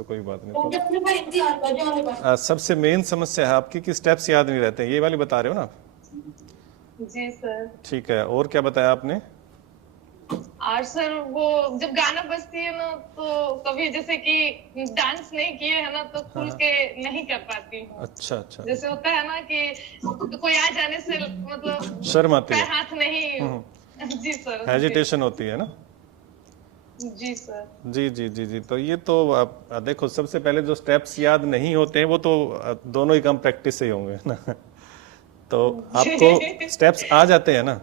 तो कोई बात नहीं। सबसे मेन समस्या है आपकी कि स्टेप्स याद नहीं रहते हैं, ये वाली बता रहे हो ना आप? जी सर। ठीक है, और क्या बताया आपने? और सर वो जब गाना बजती है ना तो कभी जैसे कि डांस नहीं किए है ना तो खुल के नहीं कर पाती हूँ। अच्छा अच्छा। जैसे होता है ना कि कोई आ जाने से मतलब शर्म आती पैर है, हाथ नहीं। जी सर जी। हेजिटेशन होती है ना? जी सर। जी जी जी जी। तो ये तो आप देखो, सबसे पहले जो स्टेप्स याद नहीं होते हैं वो तो दोनों ही काम प्रैक्टिस से ही होंगे ना। तो आपको जी। स्टेप्स आ जाते हैं ना?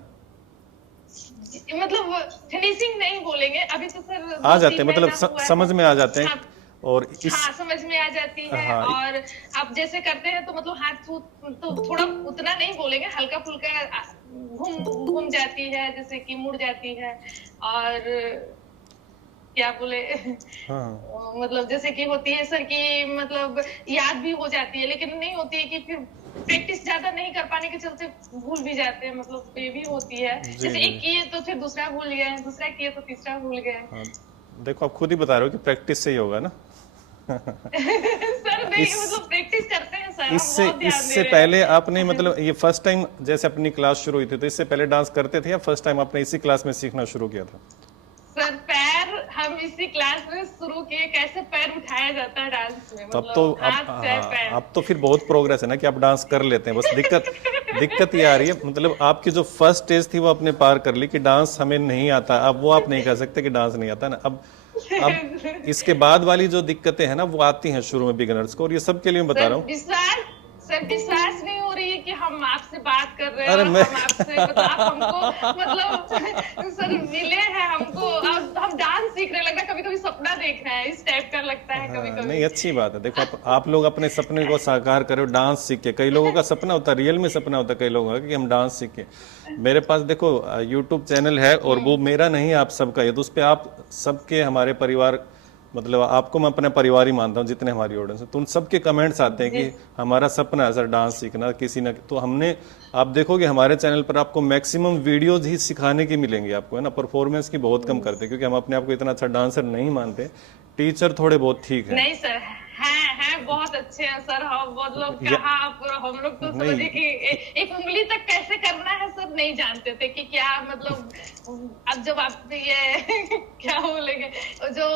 मतलब फिनिशिंग नहीं बोलेंगे अभी तो सर आ दो जाते तीन हैं, मतलब महीना हुआ है। समझ में आ जाते हैं। हाँ। और इस हाँ समझ में आ जाती है। हाँ और आप जैसे करते हैं तो मतलब हाथ तो थोड़ा उतना नहीं बोलेंगे, हल्का फुल्का घूम घूम जाती है, जैसे कि मुड़ जाती है। और क्या बोले हाँ। मतलब जैसे कि होती है सर कि मतलब याद भी हो जाती है, लेकिन नहीं होती है कि फिर प्रैक्टिस ज्यादा नहीं कर पाने के चलते भूल भी जाते हैं, मतलब ये भी होती है। जी जैसे जी। एक किए तो फिर दूसरा भूल गए, दूसरा किए तो तीसरा भूल गए। हाँ, देखो आप खुद ही बता रहे हो कि प्रैक्टिस से ही होगा ना। सर नहीं, इस मतलब प्रैक्टिस करते हैं सर, हम इससे बहुत ध्यान दे इससे रहे पहले आपने हैं। मतलब ये फर्स्ट टाइम जैसे अपनी क्लास शुरू हुई थी, तो इससे पहले डांस करते थे या फर्स्ट टाइम आपने इसी क्लास में सीखना शुरू किया था? सर पैर हम इसी क्लास में शुरू किए, कैसे पैर उठाया जाता है डांस में, तो अब तो मतलब अब हाथ चाहे हाँ, पैर। अब तो फिर बहुत प्रोग्रेस है ना कि आप डांस कर लेते हैं। बस दिक्कत दिक्कत ये आ रही है, मतलब आपकी जो फर्स्ट स्टेज थी वो आपने पार कर ली कि डांस हमें नहीं आता, अब वो आप नहीं कह सकते कि डांस नहीं आता ना। अब इसके बाद वाली जो दिक्कतें हैं ना वो आती हैं शुरू में बिगिनर्स को, और ये सबके लिए मैं बता सर रहा हूँ। विश्वास सर विश्वास नहीं हो रही है कि हम आपसे बात कर रहे हैं अरे और मैं हम आपसे मतलब आप हमको मतलब सर मिले हैं हमको, अब हम डांस सीख रहे हैं, लगता है कभी कभी सपना देख रहे हैं, इस टाइप का लगता है कभी हाँ, नहीं कभी। अच्छी बात है। देखो आप लोग अपने सपने को साकार करो डांस सीख के। कई लोगों का सपना होता है, रियल में सपना होता है कई लोगों का कि हम डांस सीखें। मेरे पास देखो यूट्यूब चैनल है, और वो मेरा नहीं आप सबका है, तो उस पर आप सबके हमारे परिवार, मतलब आपको मैं अपना परिवार ही मानता हूँ जितने हमारी ऑडियंस है, तो उन सबके कमेंट्स आते हैं जी कि हमारा सपना है सर डांस सीखना किसी ना। तो हमने, आप देखोगे हमारे चैनल पर आपको मैक्सिमम वीडियोज ही सिखाने की मिलेंगी आपको, है ना। परफॉर्मेंस की बहुत कम करते हैं क्योंकि हम अपने आप को इतना अच्छा डांसर नहीं मानते। टीचर थोड़े बहुत ठीक है। नहीं सर, है बहुत अच्छे हैं सर, हम मतलब या कहाँ आप, हम लोग तो समझिए नहीं, कि एक उंगली तक कैसे करना है सर नहीं जानते थे कि क्या मतलब। अब जब आप ये क्या बोलेंगे, जो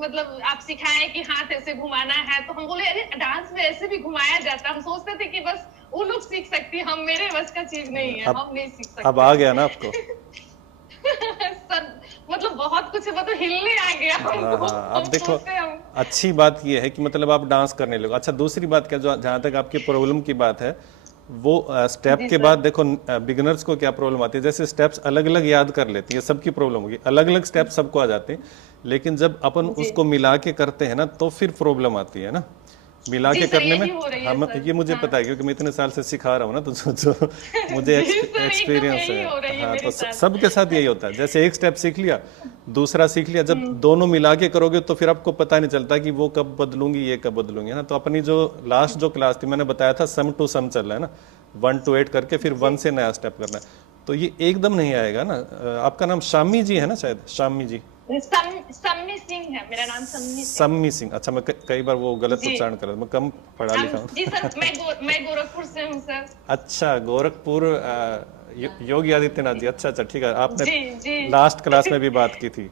मतलब आप सिखाएं कि हाथ ऐसे घुमाना है, तो हम बोले अरे डांस में ऐसे भी घुमाया जाता है, हम सोचते थे कि बस वो लोग सीख सकती है, हम मेरे बस का चीज नहीं है, अब हम नहीं सीख अब सकते आ गया ना आपको। हैं। सर मतलब बहुत कुछ है, मतलब हिलने आ गया हाँ हमको, हाँ, अब हम देखो सोचते हम। अच्छी बात यह है कि मतलब आप डांस करने लगे। अच्छा, दूसरी बात क्या, जो जहाँ तक आपकी प्रॉब्लम की बात है, वो स्टेप जी के सर। बाद देखो बिगिनर्स को क्या प्रॉब्लम आती है, जैसे स्टेप्स अलग अलग याद कर लेती है, सबकी प्रॉब्लम होगी, अलग अलग स्टेप सबको आ जाते हैं, लेकिन जब अपन जी उसको मिला के करते हैं ना तो फिर प्रॉब्लम आती है ना। मिला जी के सर, करने में यही हो रही है हम, सर। ये मुझे हाँ। पता है क्योंकि मैं इतने साल से सिखा रहा हूँ ना, तो जो मुझे जी सर, एकदम एक्सपीरियंस यही है। हो रही है हाँ, तो मेरे साथ। सबके साथ यही होता है, जैसे एक स्टेप सीख लिया, दूसरा सीख लिया, जब दोनों मिला के करोगे तो फिर आपको पता नहीं चलता कि वो कब बदलूंगी ये कब बदलूंगी, है ना। तो अपनी जो लास्ट जो क्लास थी मैंने बताया था सम टू सम चल रहा है ना, 1 to 8 करके फिर जी। 1 से नया स्टेप करना है। तो ये एकदम नहीं आएगा ना। आपका नाम शामी जी है ना, शायद शामी जी? सम्मी सिंह है मेरा नाम, सम्मी सिंह। सम्मी सिंह, अच्छा। मैं कई बार वो गलत जी। उच्चारण कर रहा था, मैं कम पढ़ा हम लिखा हूँ। जी सर, मैं गोरखपुर से हूँ सर। अच्छा, गोरखपुर। योगी आदित्यनाथ जी, अच्छा अच्छा, ठीक है। आपने जी जी। लास्ट क्लास में भी बात की थी।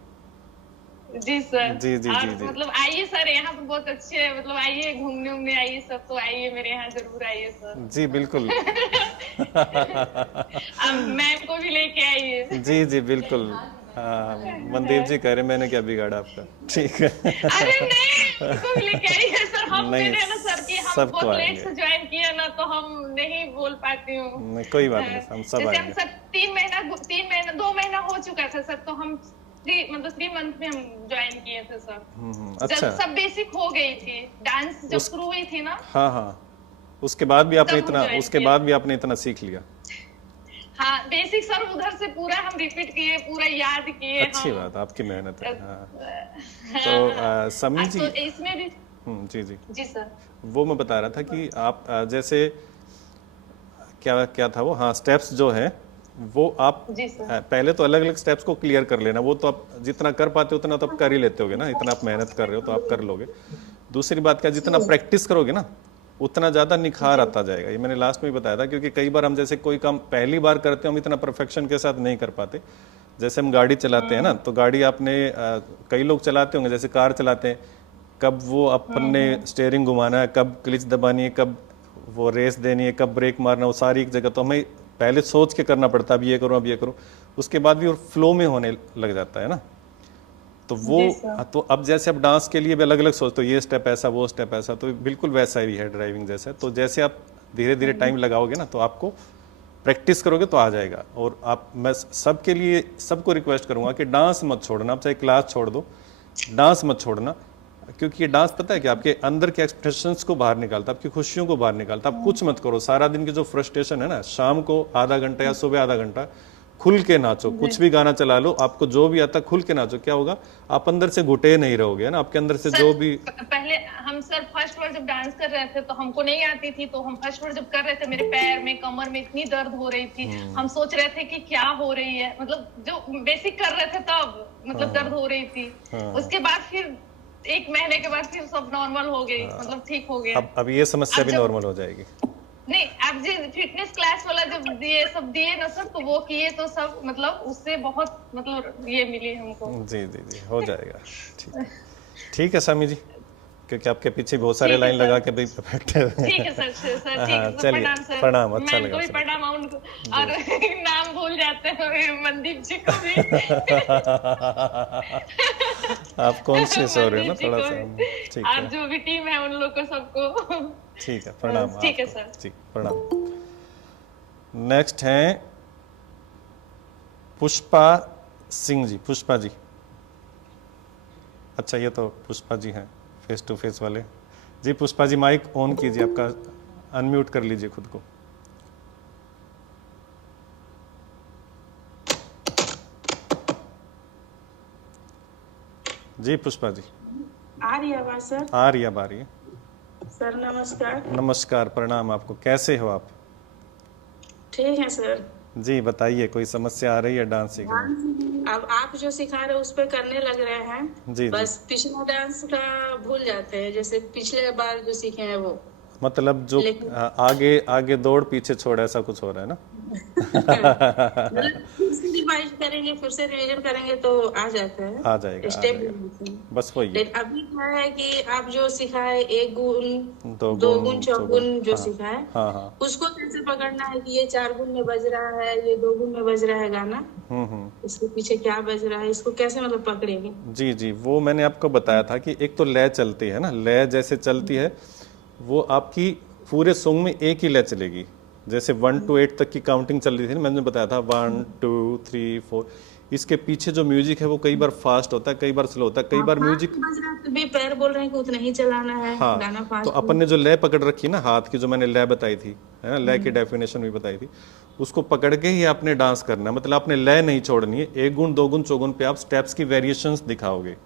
जी सर। जी जी और जी जी। मतलब आइए सर, यहाँ पे बहुत अच्छे है, मतलब आइए घूमने उमने आइए सब, तो आइए मेरे यहाँ जरूर आइए सर। जी बिल्कुल। मैम को भी लेके आइए। जी जी बिल्कुल। हाँ, मनदीप जी कह रहे मैंने क्या बिगाड़ा आपका, ठीक है। अरे नहीं, उनको भी लेके आइए सर, हम नहीं, मेरे ना सर कि हम सबको बहुत लेट आएंगे। से ज्वाइन किए ना, तो हम नहीं बोल पाती हूँ। नहीं, कोई बात नहीं, हम सब जैसे हम आएंगे। सर 3 महीना 2 महीना हो चुका था सर, तो हम 3 मंथ में हम ज्वाइन किए थे सर। जब अच्छा। सब बेसिक हो गई थी, डांस जब उस शुरू हुई थी ना, हाँ हाँ, उसके बाद भी आपने तब हम इतना ज्वाइन उसके किए बाद थे। भी आपने इतना सीख लिया। हाँ बेसिक सर उधर से पूरा हम रिपीट किए, पूरा याद किए अच्छी हम। बात, आपकी मेहनत है। हाँ, तो हाँ। समी जी। तो इसमें भी। जी जी। जी सर। वो मैं बता रहा था कि आप जैसे क्या क्या था वो, हाँ, स्टेप्स जो है वो आप जी सर। पहले तो अलग अलग स्टेप्स को क्लियर कर लेना। वो तो आप जितना कर पाते हो उतना तो आप कर ही लेते होगे ना, इतना आप मेहनत कर रहे हो तो आप कर लोगे। दूसरी बात क्या, जितना प्रैक्टिस करोगे ना उतना ज़्यादा निखार आता जाएगा। ये मैंने लास्ट में भी बताया था, क्योंकि कई बार हम जैसे कोई काम पहली बार करते हैं, हम इतना परफेक्शन के साथ नहीं कर पाते। जैसे हम गाड़ी चलाते हैं ना, तो गाड़ी आपने कई लोग चलाते होंगे, जैसे कार चलाते हैं, कब वो अपने स्टेयरिंग घुमाना है, कब क्लिच दबानी है, कब वो रेस देनी है, कब ब्रेक मारना, वो सारी एक जगह तो हमें पहले सोच के करना पड़ता है, अब ये करूँ अब ये करूँ, उसके बाद भी वो फ्लो में होने लग जाता है ना। तो वो तो अब जैसे आप डांस के लिए भी अलग अलग सोचते हो, ये स्टेप ऐसा वो स्टेप ऐसा, तो बिल्कुल वैसा ही है ड्राइविंग जैसा। तो जैसे आप धीरे धीरे टाइम लगाओगे ना, तो आपको प्रैक्टिस करोगे तो आ जाएगा। और आप, मैं सबके लिए सबको रिक्वेस्ट करूंगा कि डांस मत छोड़ना, आप चाहे क्लास छोड़ दो, डांस मत छोड़ना, क्योंकि ये डांस पता है कि आपके अंदर के एक्सप्रेशंस को बाहर निकालता है, आपकी खुशियों को बाहर निकालता है। आप कुछ मत करो, सारा दिन की जो फ्रस्ट्रेशन है ना, शाम को आधा घंटा या सुबह आधा घंटा खुल के नाचो, कुछ भी गाना चला लो, आपको जो भी आता खुल के नाचो। क्या होगा, आप अंदर से घुटे नहीं रहोगे ना, आपके अंदर से जो भी। पहले हम सर फर्स्ट बार जब डांस कर रहे थे तो हमको नहीं आती थी, तो हम फर्स्ट बार जब कर रहे थे मेरे पैर में कमर में इतनी दर्द हो रही थी, हम सोच रहे थे कि क्या हो रही है, मतलब जो बेसिक कर रहे थे तब मतलब दर्द हो रही थी। उसके बाद फिर 1 महीने के बाद फिर सब नॉर्मल हो गई, मतलब ठीक हो गया। अब ये समस्या भी नॉर्मल हो जाएगी। नहीं, आप जो फिटनेस क्लास वाला जब सब दिए ना सर, तो वो किए तो सब मतलब उससे बहुत मतलब ये मिली हमको। जी जी जी, हो जाएगा। ठीक, ठीक है सामी जी, क्योंकि आपके पीछे बहुत सारे लाइन लगा के भी बैठे हुए हैं। ठीक है सर, ठीक है सर, चलिए, प्रणाम सर। प्रणाम, अच्छा लगा मैं सर। प्रणाम उनको, और नाम भूल जाते हैं मनदीप जी को भी। आप कॉन्शियस हो रहे हो ना मनदीप जी थोड़ा को सा। भी, ठीक और है, जो भी टीम है उन लोग को सबको। ठीक है, प्रणाम। ठीक है आपको। सर। ठीक, प्रणाम। नेक्स्ट हैं पुष्पा सिंह जी। पुष्पा जी, अच्छा ये तो पुष्पा जी हैं फेस टू फेस वाले जी। पुष्पा जी माइक ऑन कीजिए, आपका अनम्यूट कर लीजिए खुद को। जी पुष्पा जी, आ रही है आवाज सर? आ रही है, अब आ रही है। सर नमस्कार। नमस्कार, प्रणाम आपको। कैसे हो आप? ठीक है सर। जी बताइए, कोई समस्या आ रही है डांस सीखने में? अब आप जो सिखा रहे हो उस पर करने लग रहे हैं। जी बस पिछला डांस का भूल जाते हैं, जैसे पिछले बार जो सीखे हैं वो। मतलब जो आगे आगे दौड़ पीछे छोड़, ऐसा कुछ हो रहा है ना? फिर से रिवाइज करेंगे, फिर से रिवीजन करेंगे तो आ जाता है, आ जाएगा, आ स्टेप। जाएगा। बस वही है। लेकिन अभी क्या है कि आप जो सिखाए 1 गुण, दो 2 गुण, गुण, 4 गुण जो हाँ, सिखाए, हाँ हाँ, उसको कैसे पकड़ना है कि ये 4 गुण में बज रहा है, ये 2 गुण में बज रहा है गाना, इसके पीछे क्या बज रहा है, इसको कैसे मतलब पकड़ेंगे? जी जी, वो मैंने आपको बताया था कि एक तो लय चलती है ना, लय जैसे चलती है वो आपकी पूरे सॉन्ग में एक ही लय चलेगी। जैसे 1 to 8 तक की काउंटिंग चल रही थी ना, मैंने बताया था 1 2 3 4। इसके पीछे जो म्यूजिक है वो कई बार फास्ट होता है, कई बार स्लो होता है, कई बार म्यूजिक। बज रहा है तो भी पैर बोल रहे हैं कि उतना ही चलाना है, हाँ, गाना तो फास्ट। अपन ने जो लय पकड़ रखी ना हाथ की, जो मैंने लय बताई थी, है ना, लय की डेफिनेशन भी बताई थी, उसको पकड़ के ही आपने डांस करना है। मतलब आपने लय नहीं छोड़नी है। 1 गुण 2 गुण 4 गुण पे आप स्टेप्स की वेरिएशंस दिखाओगे।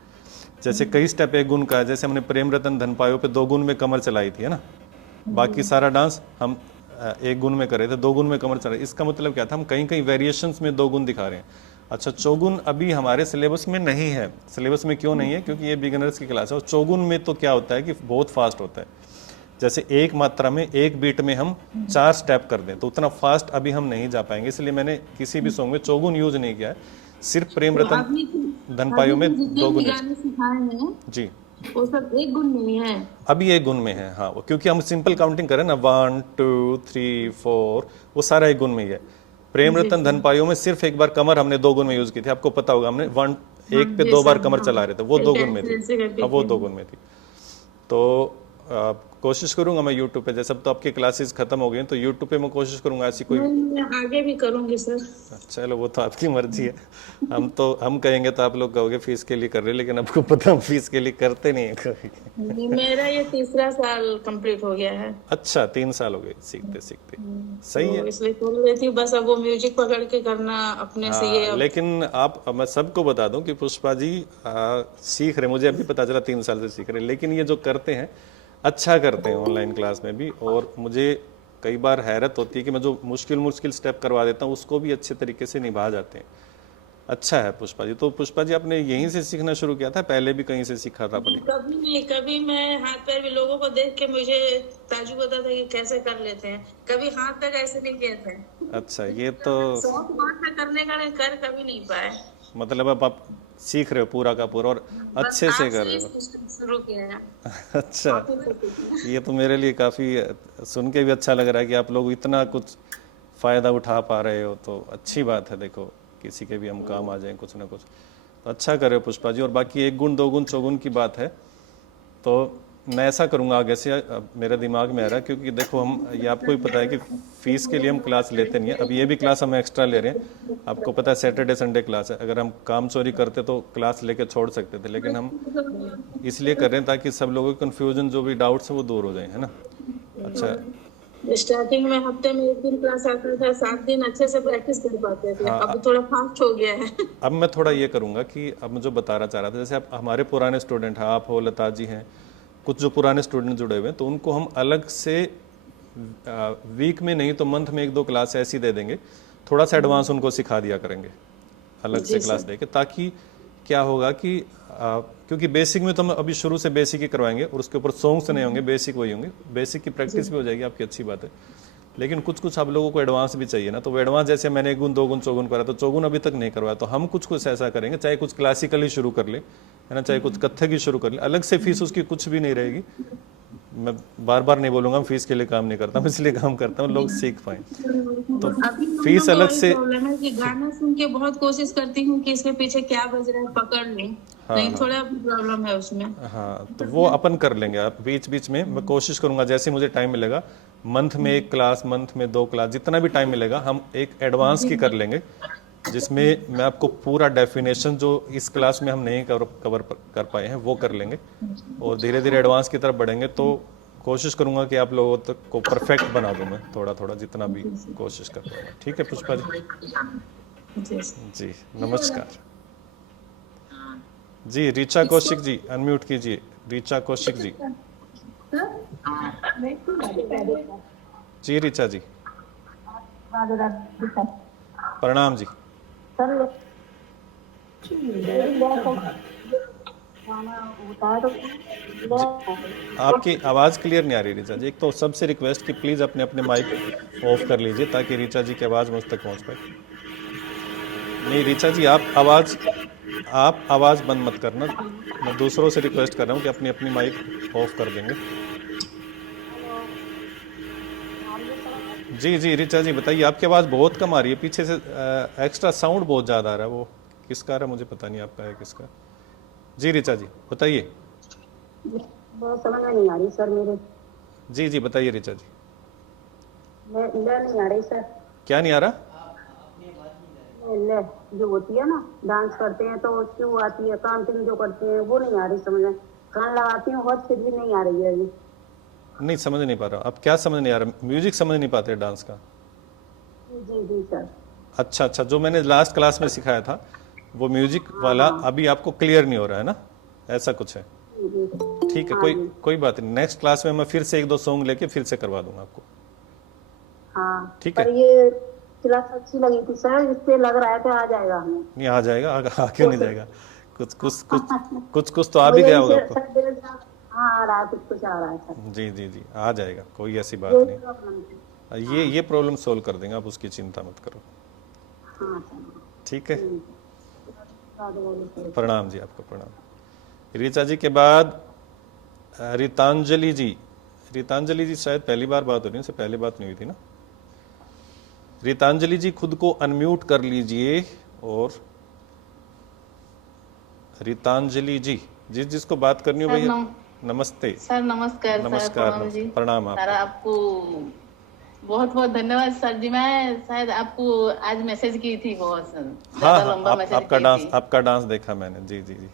जैसे कई स्टेप 1 गुण का है, जैसे हमने प्रेम रतन धन पायो पे 2 गुण में कमर चलाई थी, है ना। बाकी सारा डांस हम 1 गुण में कर रहे थे, 2 गुण में कमर चला। इसका मतलब क्या था, हम कहीं कहीं वेरिएशंस में 2 गुण दिखा रहे हैं। अच्छा, चौगुन अभी हमारे सिलेबस में नहीं है। सिलेबस में क्यों नहीं है? क्योंकि ये बिगिनर्स की क्लास है। और चौगुन में तो क्या होता है कि बहुत फास्ट होता है। जैसे एक मात्रा में, एक बीट में हम 4 स्टेप कर दें, तो उतना फास्ट अभी हम नहीं जा पाएंगे। इसलिए मैंने किसी भी सॉन्ग में चौगुन यूज नहीं किया है। सिर्फ प्रेम रतन धन पायो में 2 गुण जी, वो सब 1 गुण में ही है। अभी 1 गुण में है। हाँ, क्योंकि हम सिंपल काउंटिंग करें ना, 1 2 3 4, वो सारा 1 गुण में ही है। प्रेम रतन धन पायो में सिर्फ एक बार कमर हमने 2 गुण में यूज की थी। आपको पता होगा, हमने 1 पे 2 बार कमर चला रहे थे, वो 2 गुण में थी। अब वो 2 गुण में थी। तो कोशिश करूंगा मैं यूट्यूब पे, जैसे अब तो आपकी क्लासेस खत्म हो गई, तो यूट्यूब पे मैं कोशिश करूंगा ऐसी कोई। मैं आगे भी करूंगी सर। चलो, वो तो आपकी मर्जी है। हम कहेंगे तो आप लोग कहोगे फीस के लिए कर रहे, लेकिन आपको पता, हम फीस के लिए करते नहीं है कभी। मेरा ये 3रा साल कंप्लीट हो गया है। अच्छा, 3 साल हो गए सीखते सीखते। सही है, इसलिए कर रही थी बस। अब वो म्यूजिक पकड़ के करना अपने से ये। लेकिन आप, मैं सबको बता दूं कि पुष्पा जी सीख रहे, मुझे अभी पता चला 3 साल से सीख रहे, लेकिन ये जो करते हैं अच्छा करते हैं ऑनलाइन क्लास में भी। और मुझे कई बार हैरत होती है कि मैं जो मुश्किल स्टेप करवा देता हूँ उसको भी अच्छे तरीके से निभा जाते हैं। अच्छा है पुष्पा जी। तो पुष्पा जी आपने यहीं से सीखना शुरू किया था, पहले भी कहीं से सीखा था आपने? कभी नहीं, कभी मैं हाथ पैर भी लोगों को देख के मुझे ताज्जुब होता था कि कैसे कर लेते हैं, कभी हाथ तक ऐसे नहीं किए थे। अच्छा, ये तो शौक बहुत था करने का, नहीं कर कभी नहीं पाए। मतलब अब आप सीख रहे हो पूरा का पूरा और बस अच्छे से आज कर से रहे ही हो। शुरू किया है। अच्छा, आप ही को सीखना है। ये तो मेरे लिए काफ़ी सुन के भी अच्छा लग रहा है कि आप लोग इतना कुछ फ़ायदा उठा पा रहे हो, तो अच्छी बात है। देखो किसी के भी हम काम आ जाएं कुछ ना कुछ, तो अच्छा कर रहे हो पुष्पा जी। और बाकी 1 गुण 2 गुण चौगुन की बात है, तो मैं ऐसा करूँगा आगे से, अब मेरे दिमाग में आ रहा है, क्योंकि देखो हम, ये आपको ही पता है कि फ़ीस के लिए हम क्लास लेते नहीं है। अब ये भी क्लास हम एक्स्ट्रा ले रहे हैं, आपको पता है सैटरडे संडे क्लास है। अगर हम काम चोरी करते तो क्लास लेके छोड़ सकते थे, लेकिन हम इसलिए कर रहे हैं ताकि सब लोगों की कन्फ्यूजन जो भी डाउट्स है वो दूर हो जाए, है ना। अच्छा, स्टार्टिंग में हफ्ते में 1 दिन क्लास आता था, 7 दिन अच्छे से प्रैक्टिस कर पाते थे। अब थोड़ा फास्ट हो गया है। अब मैं थोड़ा ये करूँगा कि अब मैं जो बता चाह रहा था, जैसे आप हमारे पुराने स्टूडेंट हैं, आप हो, लता जी हैं, कुछ जो पुराने स्टूडेंट जुड़े हुए हैं, तो उनको हम अलग से वीक में नहीं तो मंथ में 1-2 क्लास ऐसी दे देंगे, थोड़ा सा एडवांस उनको सिखा दिया करेंगे अलग से क्लास देके, ताकि क्या होगा कि क्योंकि बेसिक में तो हम अभी शुरू से बेसिक ही करवाएंगे और उसके ऊपर सॉन्ग्स नहीं होंगे, बेसिक वही होंगे, बेसिक की प्रैक्टिस भी हो जाएगी आपकी, अच्छी बात है। लेकिन कुछ कुछ आप लोगों को एडवांस भी चाहिए ना, तो वो एडवांस जैसे मैंने 1 गुण 2 गुण चौगुन करा, तो चौगुन अभी तक नहीं करवाया, तो हम कुछ कुछ ऐसा करेंगे, चाहे कुछ क्लासिकल ही शुरू कर ले, है ना, चाहे कुछ कथक ही शुरू कर ले, अलग से फीस उसकी कुछ भी नहीं रहेगी। मैं बार बार नहीं बोलूंगा, फीस के लिए काम नहीं करता, मैं इसलिए काम करता हूँ लोग सीख पाए। तो अभी हम फीस लोग को अलग वही से, प्रॉब्लम है कि गाना सुन के बहुत कोशिश करती हूँ कि इसके पीछे क्या बज रहा है पकड़ लें, नहीं थोड़ा प्रॉब्लम है उसमें। हाँ, तो वो अपन कर लेंगे। आप बीच बीच में मैं कोशिश करूंगा, जैसे मुझे टाइम मिलेगा, मंथ में 1 क्लास, मंथ में 2 क्लास, जितना भी टाइम मिलेगा हम एक एडवांस की कर लेंगे, जिसमें मैं आपको पूरा डेफिनेशन जो इस क्लास में हम नहीं कवर कर पाए हैं वो कर लेंगे, और धीरे धीरे एडवांस की तरफ बढ़ेंगे। तो कोशिश करूंगा कि आप लोगों तक को परफेक्ट बना दूं मैं, थोड़ा थोड़ा जितना भी कोशिश कर पाऊंगा। ठीक है पुष्पा जी? जी नमस्कार जी। ऋचा कौशिक जी अनम्यूट कीजिए, ऋचा कौशिक जी। जी ऋचा जी प्रणाम जी। आपकी आवाज़ क्लियर नहीं आ रही ऋचा जी। एक तो सबसे रिक्वेस्ट कि प्लीज़ अपने अपने माइक ऑफ कर लीजिए ताकि ऋचा जी की आवाज़ मुझ तक पहुंच पाए। नहीं ऋचा जी, आप आवाज़ बंद मत करना, मैं दूसरों से रिक्वेस्ट कर रहा हूँ कि अपनी अपनी माइक ऑफ कर देंगे। जी जी ऋचा जी बताइए, आपकी आवाज़ बहुत कम आ रही है, पीछे से एक्स्ट्रा साउंड बहुत ज़्यादा आ रहा है, वो किसका आ रहा है मुझे पता नहीं, आपका है किसका। जी ऋचा जी बताइए। समझ में नहीं आ रही सर मेरे। जी जी बताइए ऋचा जी। नहीं आ रही सर। क्या नहीं आ रहा? जो होती है ना, डांस करते हैं तो क्यों आती है, काउंटिंग जो करते हैं वो नहीं आ रही समझ में। कान लगाती हूँ बहुत, फिर भी नहीं आ रही है ये। नहीं समझ नहीं पा रहा। अब क्या समझ नहीं आ रहा? म्यूजिक समझ नहीं पाते डांस का? जी जी सर। अच्छा अच्छा, जो मैंने लास्ट क्लास में सिखाया था वो म्यूजिक वाला अभी आपको क्लियर नहीं हो रहा है ना, ऐसा कुछ है? ठीक है, कोई बात नहीं, नेक्स्ट क्लास में मैं फिर से 1-2 सॉन्ग लेके फिर से करवा दूंगा आपको। हाँ ठीक है। पर ये क्लास अच्छी लगी थी सर, इससे लग रहा है कि आ जाएगा हमें। नहीं आ जाएगा, आ क्यों नहीं जाएगा? कुछ तो आ भी गया होगा आपको। हाँ आ रहा है, कुछ आ रहा है सर। जी जी जी आ जाएगा, कोई ऐसी बात नहीं। ये प्रॉब्लम सोल्व कर देंगे, आप उसकी चिंता मत करो। हाँ ठीक है, प्रणाम जी आपको, प्रणाम। ऋचा जी के बाद रीतांजलि जी। रीतांजलि जी शायद पहली बार बात हो रही है, इससे पहले बात नहीं हुई थी ना। रीतांजलि जी खुद को अनम्यूट कर लीजिए। और रीतांजलि जी, जिसको बात करनी हो भैया। नमस्ते सर। नमस्कार नमस्कार जी। प्रणाम सर आपको बहुत बहुत धन्यवाद सर जी। मैं शायद आपको आज मैसेज की थी बहुत हाँ, लंबा मैसेज आपका डांस देखा मैंने। जी जी जी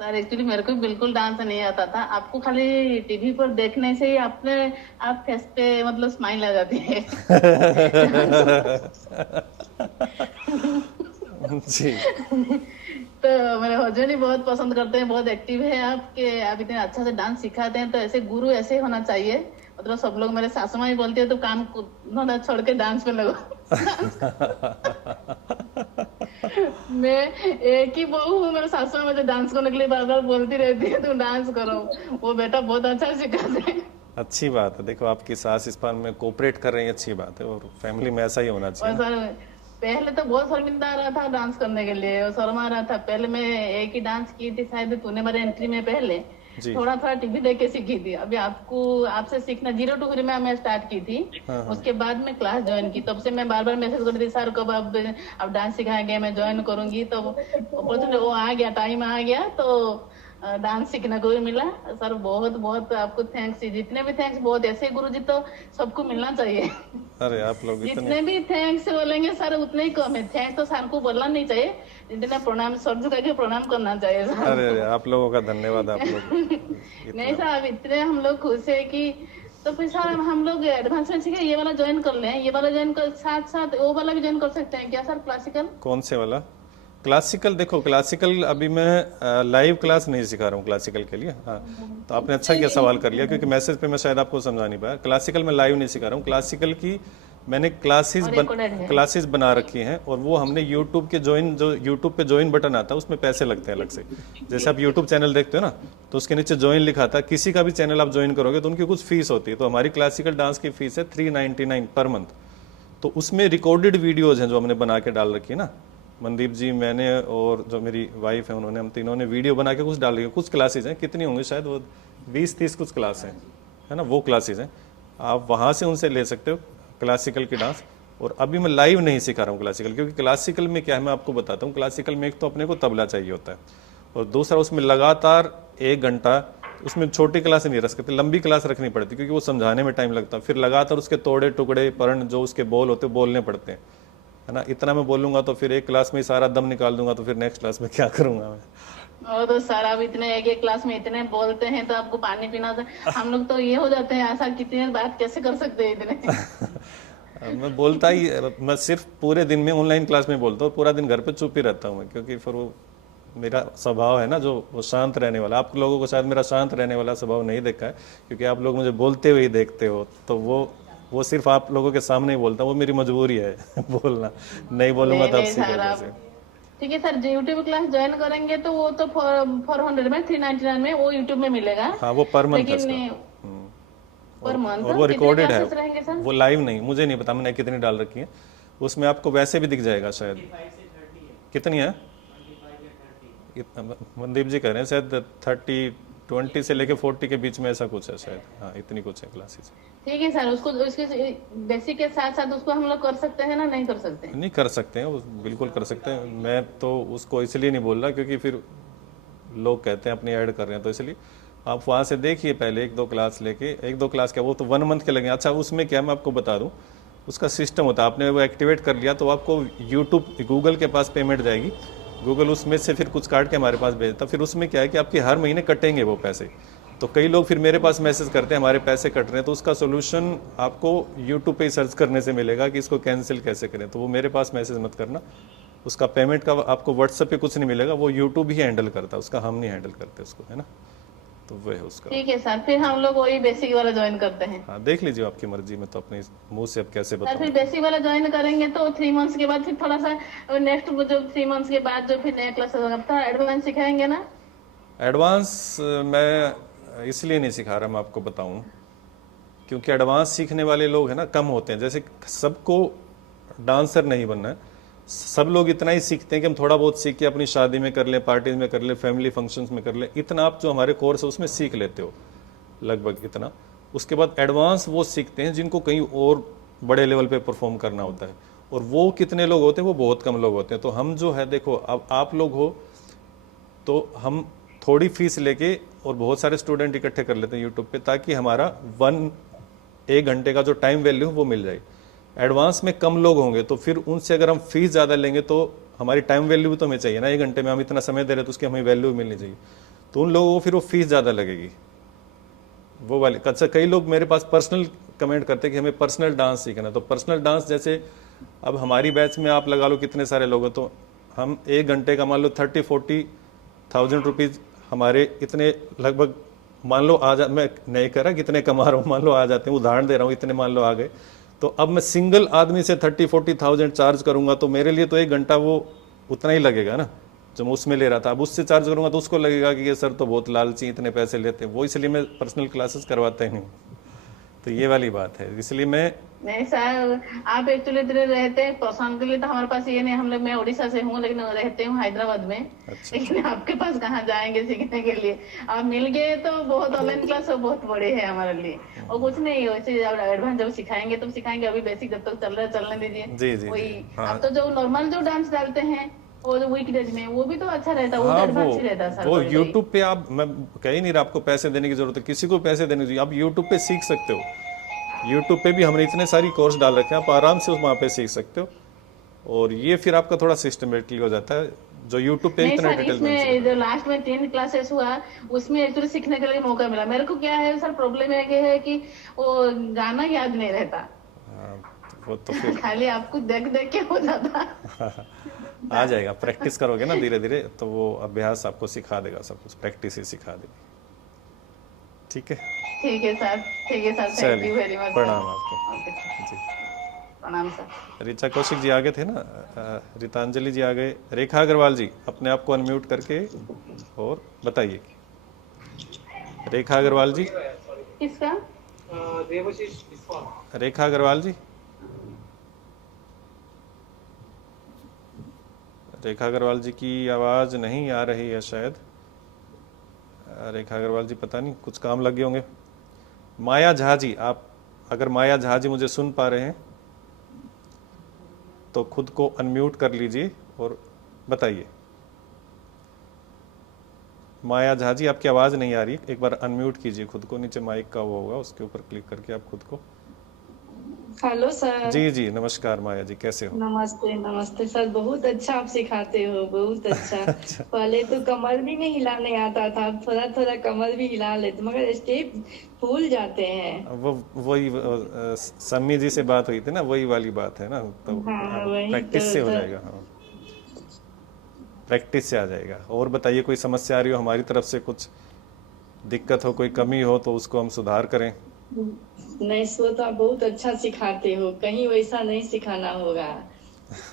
सर, एक्चुअली मेरे को बिल्कुल डांस नहीं आता था। आपको खाली टीवी पर देखने से ही आप फेस पे मतलब स्माइल आ जाती है। जी तो मेरे हस्बैंड ही बहुत पसंद करते हैं, बहुत एक्टिव है आपके, आप इतने अच्छा से डांस सिखाते हैं। तो ऐसे गुरु ऐसे होना चाहिए। मतलब सब लोग, मेरे सासू माँ भी बोलती है तो काम छोड़ के डांस पे लगो। मैं एक ही बहू हूँ, मेरे सासू माँ मुझे डांस करने के लिए बार बार बोलती रहती है तुम डांस करो। वो बेटा बहुत अच्छा सिखाते हैं। अच्छी बात है, देखो आपकी सास इस बार में कोऑपरेट कर रही है, अच्छी बात है, और फैमिली में ऐसा ही होना और चाहिए। सर पहले तो बहुत शर्मिंदा आ रहा था डांस करने के लिए, और शर्मा आ रहा था। पहले मैं एक ही डांस की थी, शायद तूने मेरे एंट्री में पहले जी। थोड़ा थोड़ा टीवी देख के सीखी थी। अभी आपसे सीखना 0 to 3 में मैं स्टार्ट की थी। उसके बाद मैं क्लास ज्वाइन की, तब से मैं बार बार मैसेज करती थी सर कब अब डांस सिखाएंगे, मैं ज्वाइन करूंगी। तो opportunity वो आ गया, टाइम आ गया, तो डांस सीखने को भी मिला। सर बहुत बहुत आपको थैंक्स, जितने भी थैंक्स, बहुत ऐसे गुरुजी तो सबको मिलना चाहिए। अरे आप लोग जितने इतने, भी थैंक्स बोलेंगे सर उतने ही कम है। थैंक्स तो सर को बोलना नहीं चाहिए, जितने प्रणाम सर झुका के प्रणाम करना चाहिए सर। अरे आप लोगों का धन्यवाद, आप लोग नहीं सर, अब इतने हम लोग खुश है कि तो फिर सर हम लोग एडवांस में सीखे, ये वाला ज्वाइन कर लें, ये वाला ज्वाइन कर, साथ साथ वो वाला भी ज्वाइन कर सकते हैं क्या सर, क्लासिकल? कौन से वाला? क्लासिकल? देखो क्लासिकल अभी मैं लाइव क्लास नहीं सिखा रहा हूँ क्लासिकल के लिए। हाँ, तो आपने अच्छा किया सवाल कर लिया, क्योंकि मैसेज पे मैं शायद आपको समझा नहीं पाया। क्लासिकल मैं लाइव नहीं सिखा रहा हूँ, क्लासिकल की मैंने क्लासेस बना रखी हैं, और वो हमने यूट्यूब के जो यूट्यूब पे ज्वाइन बटन आता है उसमें पैसे लगते हैं अलग से। जैसे आप यूट्यूब चैनल देखते हो ना, तो उसके नीचे ज्वाइन लिखा था, किसी का भी चैनल आप ज्वाइन करोगे तो उनकी कुछ फीस होती है। तो हमारी क्लासिकल डांस की फीस है 399 पर मंथ। तो उसमें रिकॉर्डेड वीडियोज हैं जो हमने बना के डाल रखी है ना, मनदीप जी, मैंने और जो मेरी वाइफ है उन्होंने, हम तीनों ने वीडियो बना के कुछ डाल रही है। कुछ क्लासेज हैं, कितनी होंगी शायद वो 20-30 कुछ क्लास हैं, है ना, वो क्लासेज हैं। आप वहाँ से उनसे ले सकते हो क्लासिकल की डांस। और अभी मैं लाइव नहीं सिखा रहा हूँ क्लासिकल, क्योंकि क्लासिकल में क्या है मैं आपको बताता हूँ। क्लासिकल में एक तो अपने को तबला चाहिए होता है, और दूसरा उसमें लगातार 1 घंटा, उसमें छोटी क्लास नहीं रख सकते, लंबी क्लास रखनी पड़ती, क्योंकि वो समझाने में टाइम लगता है। फिर लगातार उसके तोड़े टुकड़े पर्ण जो उसके बोल होते हैं बोलने पड़ते हैं, है ना। इतना मैं बोलूंगा तो फिर एक क्लास में ही सारा दम निकाल दूंगा, तो फिर नेक्स्ट क्लास में क्या करूंगा मैं। और तो सर आप इतने एक क्लास में इतने बोलते हैं तो आपको पानी पीना था, हम लोग तो ये हो जाते हैं, ऐसा कितनी बात कैसे कर सकते हैं इतने। मैं बोलता ही, मैं सिर्फ पूरे दिन में ऑनलाइन क्लास में बोलता हूँ, पूरा दिन घर पे चुप ही रहता हूँ मैं, क्योंकि फिर वो मेरा स्वभाव है ना जो वो शांत रहने वाला। आप लोगों को शायद मेरा शांत रहने वाला स्वभाव नहीं देखा है, क्योंकि आप लोग मुझे बोलते हुए ही देखते हो। तो वो सिर्फ आप लोगों के सामने ही बोलता हूँ, वो मेरी मजबूरी है बोलना, नहीं बोलूंगा तो आप सीखोगे कैसे। ठीक है सर, यूट्यूब क्लास ज्वाइन करेंगे तो वो तो 400 में 399 में वो यूट्यूब में मिलेगा। हाँ, वो पर मंथ है लेकिन पर मंथ, और वो रिकॉर्डेड है, रहेंगे सर? वो लाइव नहीं, मुझे नहीं पता मैंने कितनी डाल रखी है। उसमें आपको वैसे भी दिख जाएगा शायद कितनी है। मनदीप जी कह रहे हैं शायद 20 से लेके 40 के बीच में ऐसा कुछ है शायद। हाँ, इतनी कुछ है क्लासेस। ठीक है सर, उसको उसके बेसिक के साथ साथ उसको हम लोग कर सकते हैं ना, नहीं कर सकते? नहीं कर सकते हैं, वो बिल्कुल कर सकते हैं। मैं तो उसको इसलिए नहीं बोल रहा क्योंकि फिर लोग कहते हैं अपनी ऐड कर रहे हैं, तो इसलिए आप वहाँ से देखिए पहले 1-2 क्लास लेके। 1-2 क्लास क्या, वो तो 1 मंथ के लगे। अच्छा, उसमें क्या मैं आपको बता दूं, उसका सिस्टम होता है, आपने वो एक्टिवेट कर लिया तो आपको यूट्यूब गूगल के पास पेमेंट जाएगी, गूगल उसमें से फिर कुछ काट के हमारे पास भेजता। फिर उसमें क्या है कि आपके हर महीने कटेंगे वो पैसे। तो कई लोग फिर मेरे पास मैसेज करते हैं हमारे पैसे कट रहे हैं, तो उसका सोल्यूशन आपको यूट्यूब पे सर्च करने से मिलेगा कि इसको कैंसिल कैसे करें। तो वो मेरे पास मैसेज मत करना, उसका पेमेंट का आपको व्हाट्सएप पे कुछ नहीं मिलेगा, वो यूट्यूब ही हैंडल करता है, उसका हम नहीं हैंडल करते उसको, है ना। तो वो है उसका। ठीक है सर, फिर हम लोग वही बेसिक वाला ज्वाइन करते हैं। हाँ, देख लीजिए आपकी मर्जी में, तो अपने मुंह से अब कैसे सर बताऊं। फिर बेसिक वाला ज्वाइन करेंगे तो 3 मंथ्स के बाद फिर थोड़ा सा नेक्स्ट जो 3 मंथ्स के बाद जो फिर नया क्लास होगा तो एडवांस सिखाएंगे ना? एडवांस मैं इसलिए नहीं सिखा रहा, मैं आपको बताऊं, क्योंकि एडवांस सीखने वाले लोग हैं ना कम होते हैं। जैसे सबको डांसर नहीं बनना है, सब लोग इतना ही सीखते हैं कि हम थोड़ा बहुत सीख के अपनी शादी में कर लें, पार्टीज में कर लें, फैमिली फंक्शंस में कर लें। इतना आप जो हमारे कोर्स है उसमें सीख लेते हो लगभग इतना। उसके बाद एडवांस वो सीखते हैं जिनको कहीं और बड़े लेवल पे परफॉर्म करना होता है, और वो कितने लोग होते हैं, वो बहुत कम लोग होते हैं। तो हम जो है, देखो अब आप लोग हो तो हम थोड़ी फीस लेके और बहुत सारे स्टूडेंट इकट्ठे कर लेते हैं यूट्यूब पे, ताकि हमारा 1 घंटे का जो टाइम वैल्यू है वो मिल जाए। एडवांस में कम लोग होंगे तो फिर उनसे अगर हम फीस ज़्यादा लेंगे तो हमारी टाइम वैल्यू भी तो हमें चाहिए ना। 1 घंटे में हम इतना समय दे रहे हैं तो उसकी हमें वैल्यू भी मिलनी चाहिए। तो उन लोगों को फिर वो फीस ज़्यादा लगेगी वो वाली। अच्छा, कई लोग मेरे पास पर्सनल कमेंट करते हैं कि हमें पर्सनल डांस सीखना है। तो पर्सनल डांस जैसे अब हमारी बैच में आप लगा लो कितने सारे लोग हैं, तो हम 1 घंटे का मान लो 30-40,000 रुपीज़ हमारे इतने लगभग मान लो आ जा, मैं नहीं कह रहा कितने कमा रहा हूँ, मान लो आ जाते हैं, उदाहरण दे रहा हूँ, इतने मान लो आ गए। तो अब मैं सिंगल आदमी से 30-40,000 चार्ज करूंगा तो मेरे लिए तो 1 घंटा वो उतना ही लगेगा ना जो मैं उसमें ले रहा था। अब उससे चार्ज करूंगा तो उसको लगेगा कि ये सर तो बहुत लालची, इतने पैसे लेते हैं, वो इसलिए मैं पर्सनल क्लासेस करवाता ही नहीं। तो ये वाली बात है, इसलिए मैं नहीं सर, आप एक्चुअली इधर रहते हैं पर्सन के लिए तो हमारे पास ये नहीं, हम लोग, मैं उड़ीसा से हूँ लेकिन रहते हूँ हैदराबाद में। अच्छा। लेकिन आपके पास कहाँ जाएंगे सीखने के लिए, आप मिल गए तो बहुत, ऑनलाइन क्लास तो बहुत बड़े है हमारे लिए। और कुछ नहीं, वैसे एडवांस जब सिखाएंगे तब सिखाएंगे, अभी बेसिक जब तक चल रहा है चलने दीजिए। जी जी वही जी हाँ आप तो जो नॉर्मल जो डांस डालते हैं वो जो वीकडेज में, वो भी तो अच्छा रहता है, वो तो हाँ। एडवांस ही रहता है सर। वो कोई कोई यूट्यूब पे आप, मैं कह ही नहीं रहा आपको पैसे देने की जरूरत है, किसी को पैसे देने की, आप यूट्यूब पे सीख सकते हो। यूट्यूब पे भी हमने इतने सारी कोर्स डाल रखे हैं, आप आराम से वहाँ पे सीख सकते हो। और ये फिर आपका थोड़ा सिस्टमेटिकली हो जाता है, जो यूट्यूब पे नहीं इतना सर, डिटेल में इसमें जो लास्ट में 3 क्लासेस हुआ उसमें एक्चुअली सीखने के लिए मौका मिला मेरे को। क्या है सर, प्रॉब्लम ये है कि वो गाना याद नहीं रहता। हाँ, वो तो फिर खाली आपको देख देख के हो जाता। आ जाएगा, प्रैक्टिस करोगे ना धीरे धीरे तो वो अभ्यास आपको सिखा देगा, सब कुछ प्रैक्टिस ही सिखा देगी। ठीक है, ठीक है सर, ठीक है सर, थैंक यू वेरी चलिए, मच। प्रणाम आपको ओके, जी। प्रणाम सर। ऋचा कौशिक जी आ गए थे ना, रितांजलि जी आ गए, रेखा अग्रवाल जी अपने आप को अनम्यूट करके और बताइए। रेखा अग्रवाल जी, किसका? रेखा अग्रवाल जी, रेखा अग्रवाल जी की आवाज नहीं आ रही है शायद। रेखा अग्रवाल जी पता नहीं कुछ काम लगे होंगे। माया झा जी, आप अगर माया झा जी मुझे सुन पा रहे हैं तो खुद को अनम्यूट कर लीजिए और बताइए। माया झा जी, आपकी आवाज नहीं आ रही, एक बार अनम्यूट कीजिए खुद को, नीचे माइक का वो होगा उसके ऊपर क्लिक करके आप खुद को। Hello sir. जी जी नमस्कार माया जी, कैसे हो? नमस्ते नमस्ते सर, बहुत अच्छा आप सिखाते हो, बहुत अच्छा। पहले तो कमर भी नहीं हिलाने आता था, अब थोड़ा थोड़ा कमर भी हिला लेते, मगर स्टेप भूल जाते हैं। वो वही सम्मी जी से बात हुई थी ना, वही वाली बात है ना, तो हाँ, वही प्रैक्टिस से हो सर। जाएगा। हाँ, प्रैक्टिस से आ जाएगा। और बताइए, कोई समस्या आ रही हो हमारी तरफ से, कुछ दिक्कत हो, कोई कमी हो तो उसको हम सुधार करें। नहीं सो तो आप बहुत अच्छा सिखाते हो, कहीं वैसा नहीं सिखाना होगा।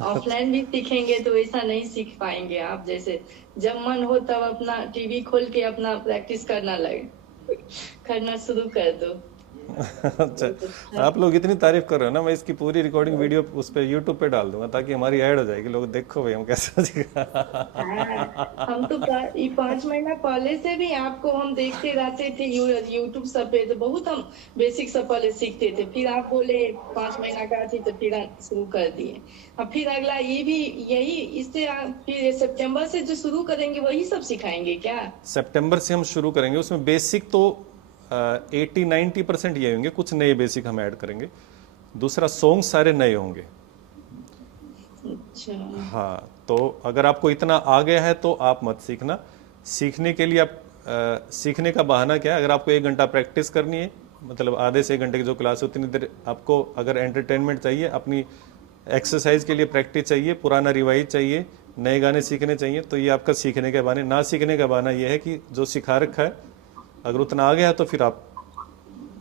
ऑफलाइन भी सीखेंगे तो वैसा नहीं सीख पाएंगे आप जैसे। जब मन हो तब अपना टीवी खोल के अपना प्रैक्टिस करना शुरू कर दो। अच्छा, आप लोग इतनी तारीफ कर रहे हो ना, मैं इसकी पूरी रिकॉर्डिंग वीडियो उस पे यूट्यूब पे डाल दूंगा ताकि हमारी ऐड हो जाएगी, लोग देखो भाई हम कैसे सीखा। हम तो 5 महीना पहले से भी आपको हम देखते रहते थे यूट्यूब सब पे, तो बहुत हम बेसिक सब पहले सीखते थे। फिर आप बोले 5 महीना का थी तो फिर शुरू कर दिए। अब फिर अगला ये भी यही, इससे फिर सितंबर से जो शुरू करेंगे वही सब सिखाएंगे क्या? सितंबर से हम शुरू करेंगे, उसमें बेसिक तो 80-90% ये होंगे, कुछ नए बेसिक हम ऐड करेंगे। दूसरा, सॉन्ग सारे नए होंगे। अच्छा। हाँ, तो अगर आपको इतना आ गया है तो आप मत सीखना। सीखने के लिए आप सीखने का बहाना क्या है, अगर आपको 1 घंटा प्रैक्टिस करनी है, मतलब आधे से 1 घंटे की जो क्लास होती है, उतनी देर आपको अगर एंटरटेनमेंट चाहिए, अपनी एक्सरसाइज के लिए प्रैक्टिस चाहिए, पुराना रिवाइज चाहिए, नए गाने सीखने चाहिए, तो ये आपका सीखने के बहाने। ना सीखने का बहाना ये है कि जो सिखा रखा है अगर उतना आ गया है तो फिर आप,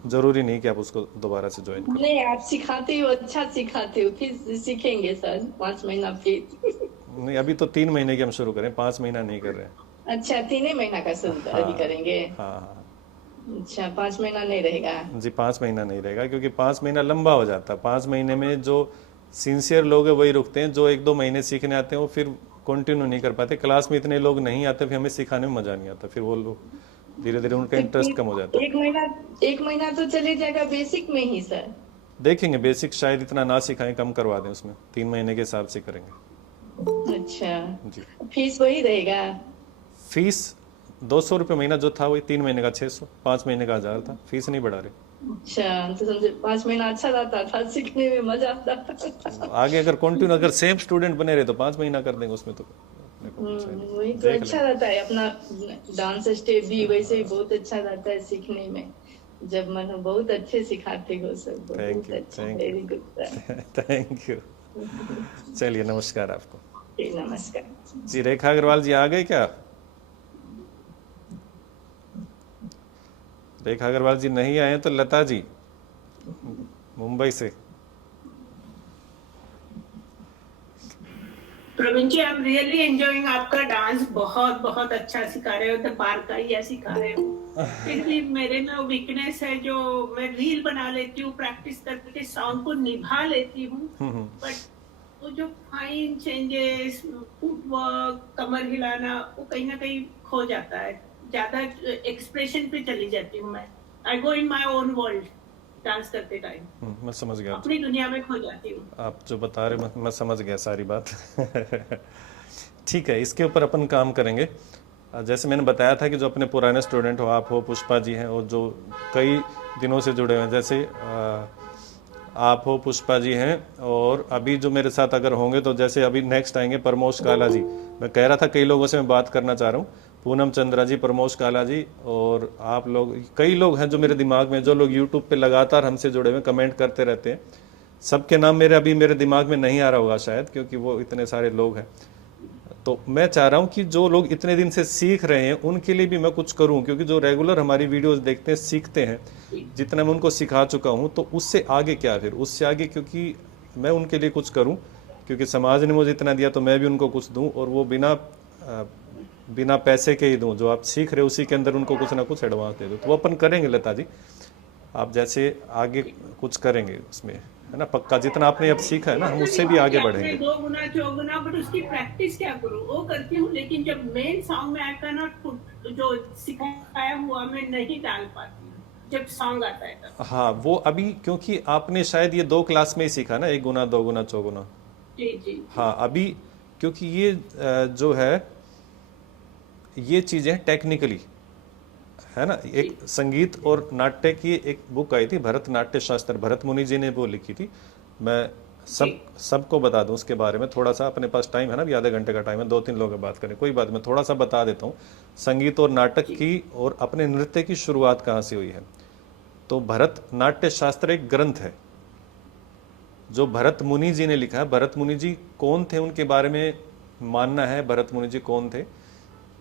जरूरी नहीं कि आप उसको दोबारा से ज्वाइन करें। नहीं, आप सिखाते हो, अच्छा सिखाते हो, फिर सीखेंगे सर 5 महीना फिर। नहीं, अभी तो 3 महीने की हम शुरू करें, 5 महीना नहीं कर रहे हैं। अच्छा, 3 महीना का शुरू अभी करेंगे? हाँ हाँ अच्छा, 5 महीना नहीं रहेगा? जी, 5 महीना नहीं रहेगा, क्योंकि 5 महीना लंबा हो जाता है। 5 महीने में जो सिंसियर लोग हैं वही रुकते हैं, जो 1-2 महीने सीखने आते हैं वो फिर कंटिन्यू नहीं कर पाते। क्लास में इतने लोग नहीं आते, फिर हमें सिखाने में मजा नहीं आता, फिर वो लोग धीरे धीरे उनका इंटरेस्ट कम हो जाता है। 1 महीना तो चले जाएगा बेसिक में ही सर। देखेंगे, बेसिक शायद इतना ना सिखाएं, कम करवा दें उसमें, 3 महीने के हिसाब से करेंगे। अच्छा, जी, फीस वही रहेगा? फीस 200 रुपये महीना जो था वही, 3 महीने का 600, 5 महीने का 1000 था, फीस नहीं बढ़ा रहे। अच्छा, तो समझे 5 महीना अच्छा रहता था, सीखने में मजा आता था। आगे अगर कंटिन्यू, अगर सेम स्टूडेंट बने रहे तो 5 महीना कर देंगे उसमें, तो वही तो अच्छा रहता है। अपना डांस स्टेप भी वैसे ही बहुत अच्छा रहता है सीखने में, जब मन हो। बहुत अच्छे सिखाते हो सर, बहुत अच्छा, very good sir. Thank you. चलिए, नमस्कार आपको जी, नमस्कार जी। रेखा अग्रवाल जी आ गए क्या? रेखा अग्रवाल जी नहीं आए तो लता जी मुंबई से। प्रवीण जी, आई एम रियली एंजॉयिंग आपका डांस, बहुत बहुत अच्छा सिखा रहे हो, तो बार का ही सिखा रहे हो। फिर भी मेरे में वीकनेस है, जो मैं रील बना लेती हूँ, प्रैक्टिस करके सॉन्ग को निभा लेती हूँ, बट वो जो फाइन चेंजेस, फुटवर्क, कमर हिलाना, वो कहीं ना कहीं खो जाता है। ज्यादा एक्सप्रेशन पे चली जाती हूँ मैं। आई गो इन माई ओन वर्ल्ड डांस करते टाइम, मैं समझ गया अपनी दुनिया में खो जाती हूँ। आप जो बता रहे मैं समझ गया सारी बात। ठीक है, इसके ऊपर अपन काम करेंगे। जैसे मैंने बताया था कि जो अपने पुराने स्टूडेंट हो, आप हो, पुष्पा जी हैं, और जो कई दिनों से जुड़े हुए हैं, जैसे आप हो, पुष्पा जी हैं, और अभी जो मेरे साथ अगर होंगे तो जैसे अभी नेक्स्ट आएंगे प्रमोश काला जी। मैं कह रहा था कई लोगों से मैं बात करना चाह रहा हूँ, पूनम चंद्रा जी, प्रमोश काला जी, और आप लोग, कई लोग हैं जो मेरे दिमाग में, जो लोग यूट्यूब पे लगातार हमसे जुड़े हुए कमेंट करते रहते हैं। सबके नाम मेरे दिमाग में नहीं आ रहा होगा शायद, क्योंकि वो इतने सारे लोग हैं। तो मैं चाह रहा हूँ कि जो लोग इतने दिन से सीख रहे हैं उनके लिए भी मैं कुछ करूँ, क्योंकि जो रेगुलर हमारी वीडियोस देखते हैं, सीखते हैं, जितना मैं उनको सिखा चुका हूँ, तो उससे आगे क्या, फिर उससे आगे, क्योंकि मैं उनके लिए कुछ करूँ, क्योंकि समाज ने मुझे इतना दिया तो मैं भी उनको कुछ दूँ, और वो बिना पैसे के ही दूँ। जो आप सीख रहे हो उसी के अंदर उनको कुछ ना कुछ एडवांस दे दो। तो वो अपन करेंगे लता जी, आप जैसे आगे कुछ करेंगे उसमें, है ना, पक्का। जितना आपने अब सीखा है ना, हम उससे भी आगे बढ़ेंगे। 2 गुना 4 गुना, बट उसकी प्रैक्टिस क्या करूँ, वो करती हूँ, लेकिन जब मेन सॉन्ग में आई कैन नॉट पुट, जो सिखाया हुआ मैं नहीं डाल पाती हूँ जब सॉन्ग आता है तब। हाँ, वो अभी क्योंकि आपने शायद ये 2 क्लास में ही सीखा ना, 1 गुना 2 गुना 4 गुना। जी जी। हाँ, अभी क्योंकि ये जो है, ये चीजें टेक्निकली है ना। एक संगीत और नाट्य की एक बुक आई थी, भरतनाट्य शास्त्र, भरत मुनि जी ने वो लिखी थी। मैं सबको बता दूं उसके बारे में थोड़ा सा, अपने पास टाइम है ना, अभी आधे घंटे का टाइम है, 2-3 लोग बात करें, कोई बात, मैं थोड़ा सा बता देता हूँ संगीत और नाटक की और अपने नृत्य की शुरुआत कहाँ से हुई है। तो भरतनाट्य शास्त्र एक ग्रंथ है जो भरत मुनि जी ने लिखा है। भरत मुनि जी कौन थे, उनके बारे में मानना है, भरत मुनि जी कौन थे।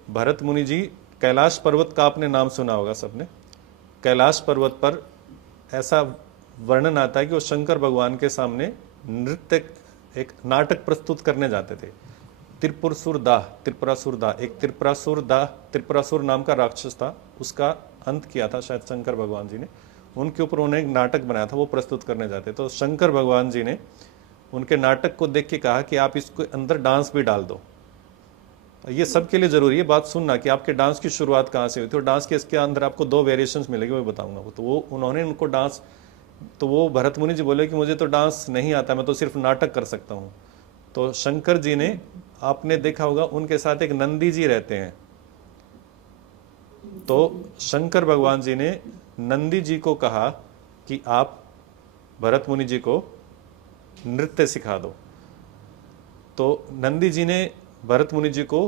भरत मुनि जी, कैलाश पर्वत का आपने नाम सुना होगा सबने। कैलाश पर्वत पर ऐसा वर्णन आता है कि वो शंकर भगवान के सामने नृत्य, एक नाटक प्रस्तुत करने जाते थे। त्रिपुरासुर दाह, एक त्रिपुरासुर नाम का राक्षस था, उसका अंत किया था शायद शंकर भगवान जी ने। उनके ऊपर उन्हें एक नाटक बनाया था, वो प्रस्तुत करने जाते। तो शंकर भगवान जी ने उनके नाटक को देख के कहा कि आप इसके अंदर डांस भी डाल दो। ये सबके लिए जरूरी है बात सुनना कि आपके डांस की शुरुआत कहाँ से हुई थी। और डांस के इसके अंदर आपको 2 वेरिएशंस मिलेंगे, वो बताऊंगा। तो वो उन्होंने उनको डांस, तो वो भरत मुनि जी बोले कि मुझे तो डांस नहीं आता, मैं तो सिर्फ नाटक कर सकता हूँ। तो शंकर जी ने, आपने देखा होगा उनके साथ एक नंदी जी रहते हैं, तो शंकर भगवान जी ने नंदी जी को कहा कि आप भरत मुनि जी को नृत्य सिखा दो। तो नंदी जी ने भरत मुनि जी को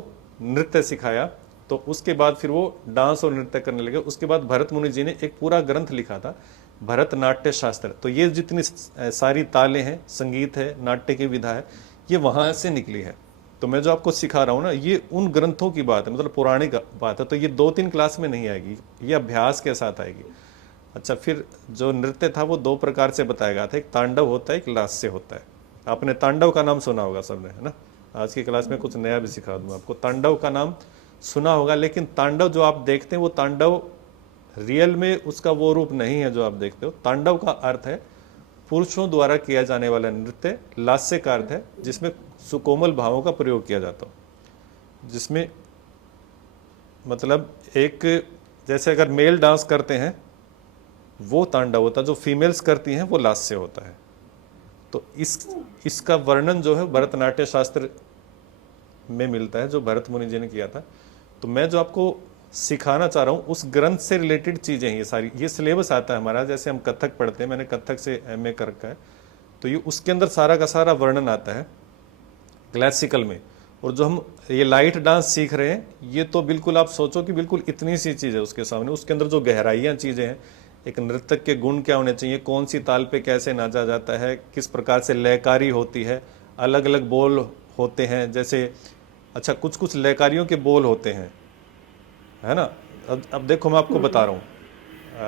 नृत्य सिखाया। तो उसके बाद फिर वो डांस और नृत्य करने लगे। उसके बाद भरत मुनि जी ने एक पूरा ग्रंथ लिखा था, भरतनाट्य शास्त्र। तो ये जितनी सारी तालें हैं, संगीत है, नाट्य की विधा है, ये वहां से निकली है। तो मैं जो आपको सिखा रहा हूँ ना, ये उन ग्रंथों की बात है, मतलब पुरानी बात है। तो ये 2-3 क्लास में नहीं आएगी, ये अभ्यास के साथ आएगी। अच्छा, फिर जो नृत्य था वो 2 प्रकार से बताया गया था, एक तांडव होता है, एक लास्य होता है। आपने तांडव का नाम सुना होगा सबने, है ना। आज की क्लास में कुछ नया भी सिखा दूंगा आपको। तांडव का नाम सुना होगा, लेकिन तांडव जो आप देखते हैं वो तांडव रियल में उसका वो रूप नहीं है जो आप देखते हो। तांडव का अर्थ है पुरुषों द्वारा किया जाने वाला नृत्य। लास्य का अर्थ है जिसमें सुकोमल भावों का प्रयोग किया जाता हो, जिसमें मतलब एक, जैसे अगर मेल डांस करते हैं वो तांडव होता है, जो फीमेल्स करती हैं वो लास्य होता है। तो इसका वर्णन जो है भरतनाट्य शास्त्र में मिलता है, जो भरत मुनि जी ने किया था। तो मैं जो आपको सिखाना चाह रहा हूँ उस ग्रंथ से रिलेटेड चीजें हैं ये सारी। ये सिलेबस आता है हमारा, जैसे हम कथक पढ़ते हैं, मैंने कथक से MA कर रखा है, तो ये उसके अंदर सारा का सारा वर्णन आता है क्लासिकल में। और जो हम ये लाइट डांस सीख रहे हैं, ये तो बिल्कुल आप सोचो कि बिल्कुल इतनी सी चीज है उसके सामने। उसके अंदर जो गहराइयाँ चीजें हैं, एक नर्तक के गुण क्या होने चाहिए, कौन सी ताल पे कैसे नाचा जाता है, किस प्रकार से लयकारी होती है, अलग अलग बोल होते हैं। जैसे अच्छा, कुछ कुछ लयकारियों के बोल होते हैं, है ना। अब देखो मैं आपको बता रहा हूँ,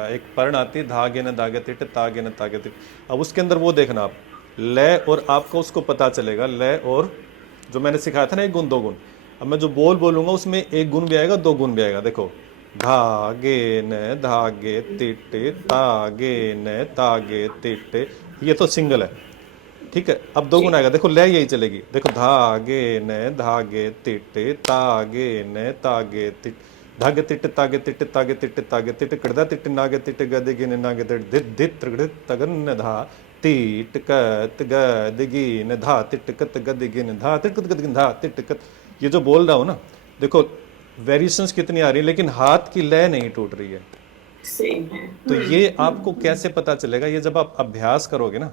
एक पर्ण आती है, धागे न धागे तिट, तागे न तागे तिट। अब उसके अंदर वो देखना आप लय, और आपको उसको पता चलेगा लय और जो मैंने सिखाया था ना 1 गुण 2 गुण, अब मैं जो बोल बोलूंगा उसमें 1 गुण भी आएगा 2 गुण भी आएगा। देखो धागे न धागे तिट्टे तागे न तागे तिट्टे, ये तो सिंगल है, ठीक है। अब 2 गुण आएगा, देखो लय यही चलेगी, देखो धागे न धागे तिट्टे तागे न तागे तिट, धागे तिट्टे तागे तिट्टे तागे तिट्टे तागे तिट्टे कड़दा तिट्टे नागे तिट्टे गदे गिने नागे तिट दित दित त्रिगड़ तगन धा तीट कत गद गिन धा तिट कत गद गिन धा तिट कत गद गिन धा तिट कत। ये जो बोल रहा हूँ ना, देखो वेरिएशंस कितनी आ रही है, लेकिन हाथ की लय नहीं टूट रही है। सेम है। तो ये आपको कैसे पता चलेगा? ये जब आप अभ्यास करोगे ना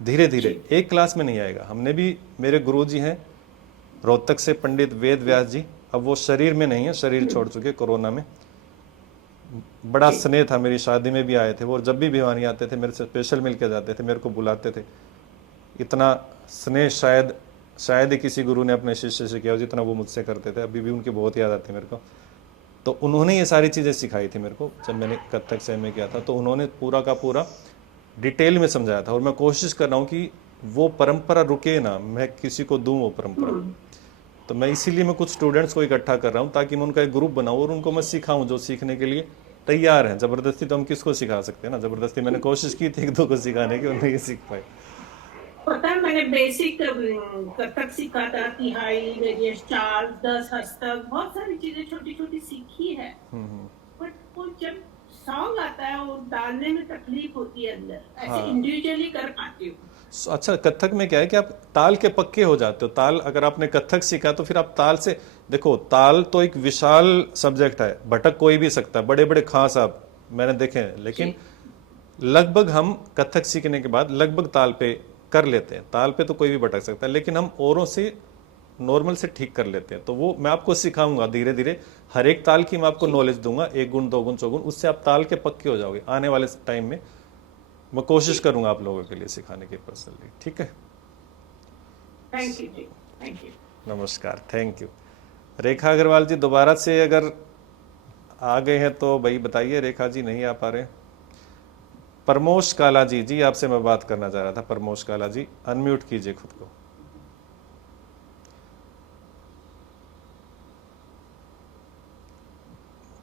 धीरे धीरे, एक क्लास में नहीं आएगा। हमने भी, मेरे गुरुजी हैं रोहतक से पंडित वेद व्यास जी, अब वो शरीर में नहीं है, शरीर छोड़ चुके कोरोना में। बड़ा स्नेह था, मेरी शादी में भी आए थे वो, और जब भी भिवानी आते थे मेरे से स्पेशल मिल के जाते थे, मेरे को बुलाते थे। इतना स्नेह शायद ही किसी गुरु ने अपने शिष्य से किया जितना वो मुझसे करते थे। अभी भी उनकी बहुत याद आती है मेरे को। तो उन्होंने ये सारी चीज़ें सिखाई थी मेरे को जब मैंने कथक से में किया था, तो उन्होंने पूरा का पूरा डिटेल में समझाया था। और मैं कोशिश कर रहा हूँ कि वो परंपरा रुके ना, मैं किसी को दूं वो परंपरा। तो मैं इसीलिए मैं कुछ स्टूडेंट्स को इकट्ठा कर रहा हूँ ताकि मैं उनका एक ग्रुप बनाऊँ और उनको मैं सिखाऊं जो सीखने के लिए तैयार हैं। जबरदस्ती तो हम किसको सिखा सकते हैं ना, जबरदस्ती मैंने कोशिश की थी 1-2 को सिखाने की, उन्हें ये सीख पाए। पता है मैंने बेसिक कथक सीखा था, तिहाई, वेरियस चाल, 10 हस्तक, बहुत सारी चीजें छोटी छोटी सीखी है। बट वो जब सॉन्ग आता है वो डालने में तकलीफ होती है अंदर, ऐसे इंडिविजुअली कर पाती हूँ। अच्छा, कथक में क्या है कि आप ताल के पक्के हो जाते हो। ताल अगर आपने कथक सीखा तो फिर आप ताल से, देखो ताल तो एक विशाल सब्जेक्ट है, भटक कोई भी सकता है, बड़े बड़े खां साहब मैंने देखे हैं, लेकिन लगभग हम कथक सीखने के बाद लगभग ताल पे कर लेते हैं। ताल पे तो कोई भी भटक सकता है, लेकिन हम औरों से नॉर्मल से ठीक कर लेते हैं। तो वो मैं आपको सिखाऊंगा धीरे धीरे, हर एक ताल की मैं आपको नॉलेज दूंगा, 1 गुण 2 गुण 4 गुण, उससे आप ताल के पक्के हो जाओगे। आने वाले टाइम में मैं कोशिश करूंगा आप लोगों के लिए सिखाने की पर्सनली, ठीक है। थैंक यू जी, थैंक यू। नमस्कार, थैंक यू। रेखा अग्रवाल जी दोबारा से अगर आ गए हैं तो भाई बताइए। रेखा जी नहीं आ पा रहे। परमोश काला जी, जी आपसे मैं बात करना चाह रहा था। परमोश काला जी अनम्यूट कीजिए खुद को।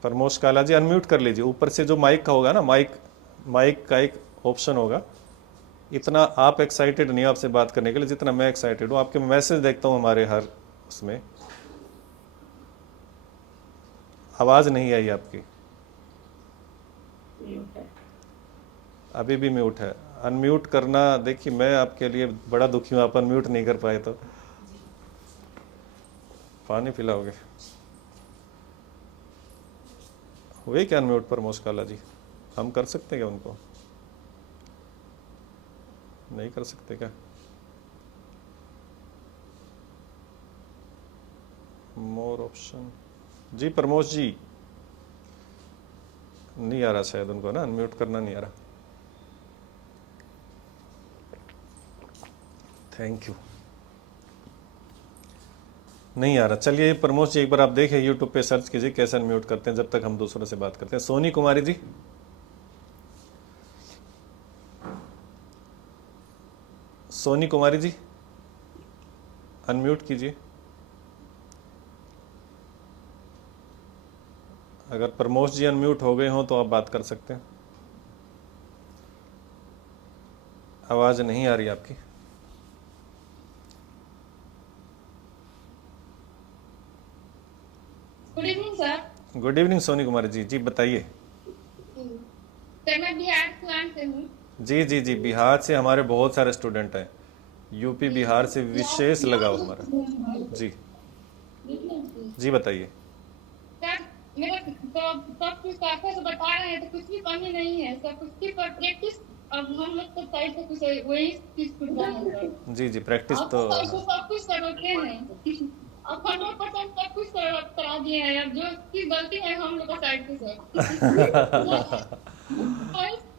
परमोश काला जी अनम्यूट कर लीजिए। ऊपर से जो माइक का होगा ना, माइक का एक ऑप्शन होगा। इतना आप एक्साइटेड नहीं हो आपसे बात करने के लिए जितना मैं एक्साइटेड हूँ। आपके मैसेज देखता हूँ हमारे हर उसमें, आवाज नहीं आई आपकी, अभी भी म्यूट है। अनम्यूट करना, देखिए मैं आपके लिए बड़ा दुखी हूँ, आप अनम्यूट नहीं कर पाए तो पानी पिलाओगे। हुए क्या अनम्यूट परमोश काला जी? हम कर सकते हैं क्या उनको? नहीं कर सकते क्या? मोर ऑप्शन जी, प्रमोद जी नहीं आ रहा शायद उनको ना, अनम्यूट करना नहीं आ रहा। थैंक यू, नहीं आ रहा। चलिए प्रमोद जी एक बार आप देखें, यूट्यूब पे सर्च कीजिए कैसे अनम्यूट करते हैं, जब तक हम दूसरों से बात करते हैं। सोनी कुमारी जी, सोनी कुमारी जी अनम्यूट कीजिए। अगर प्रमोद जी अनम्यूट हो गए हों तो आप बात कर सकते हैं। आवाज नहीं आ रही आपकी। Good evening sir. Good evening Soni Kumari ji, जी बताइए। सर मैं बिहार प्लान से हूँ। जी जी जी, बिहार से हमारे बहुत सारे स्टूडेंट हैं। यूपी बिहार से विशेष लगाव हमारा। जी जी बताइए। सर मेरा सब कुछ आपको से बता रहे हैं तो कुछ भी कमी नहीं है सर, कुछ की प्रैक्टिस अब हम लोग तो साइड से कुछ वही चीज कुछ बना। जी जी प्रैक्टिस तो सब कुछ करोगे नहीं, अब 100% सब कुछ करा दिए हैं। अब जो की गलती है हम लोग का साइड से सर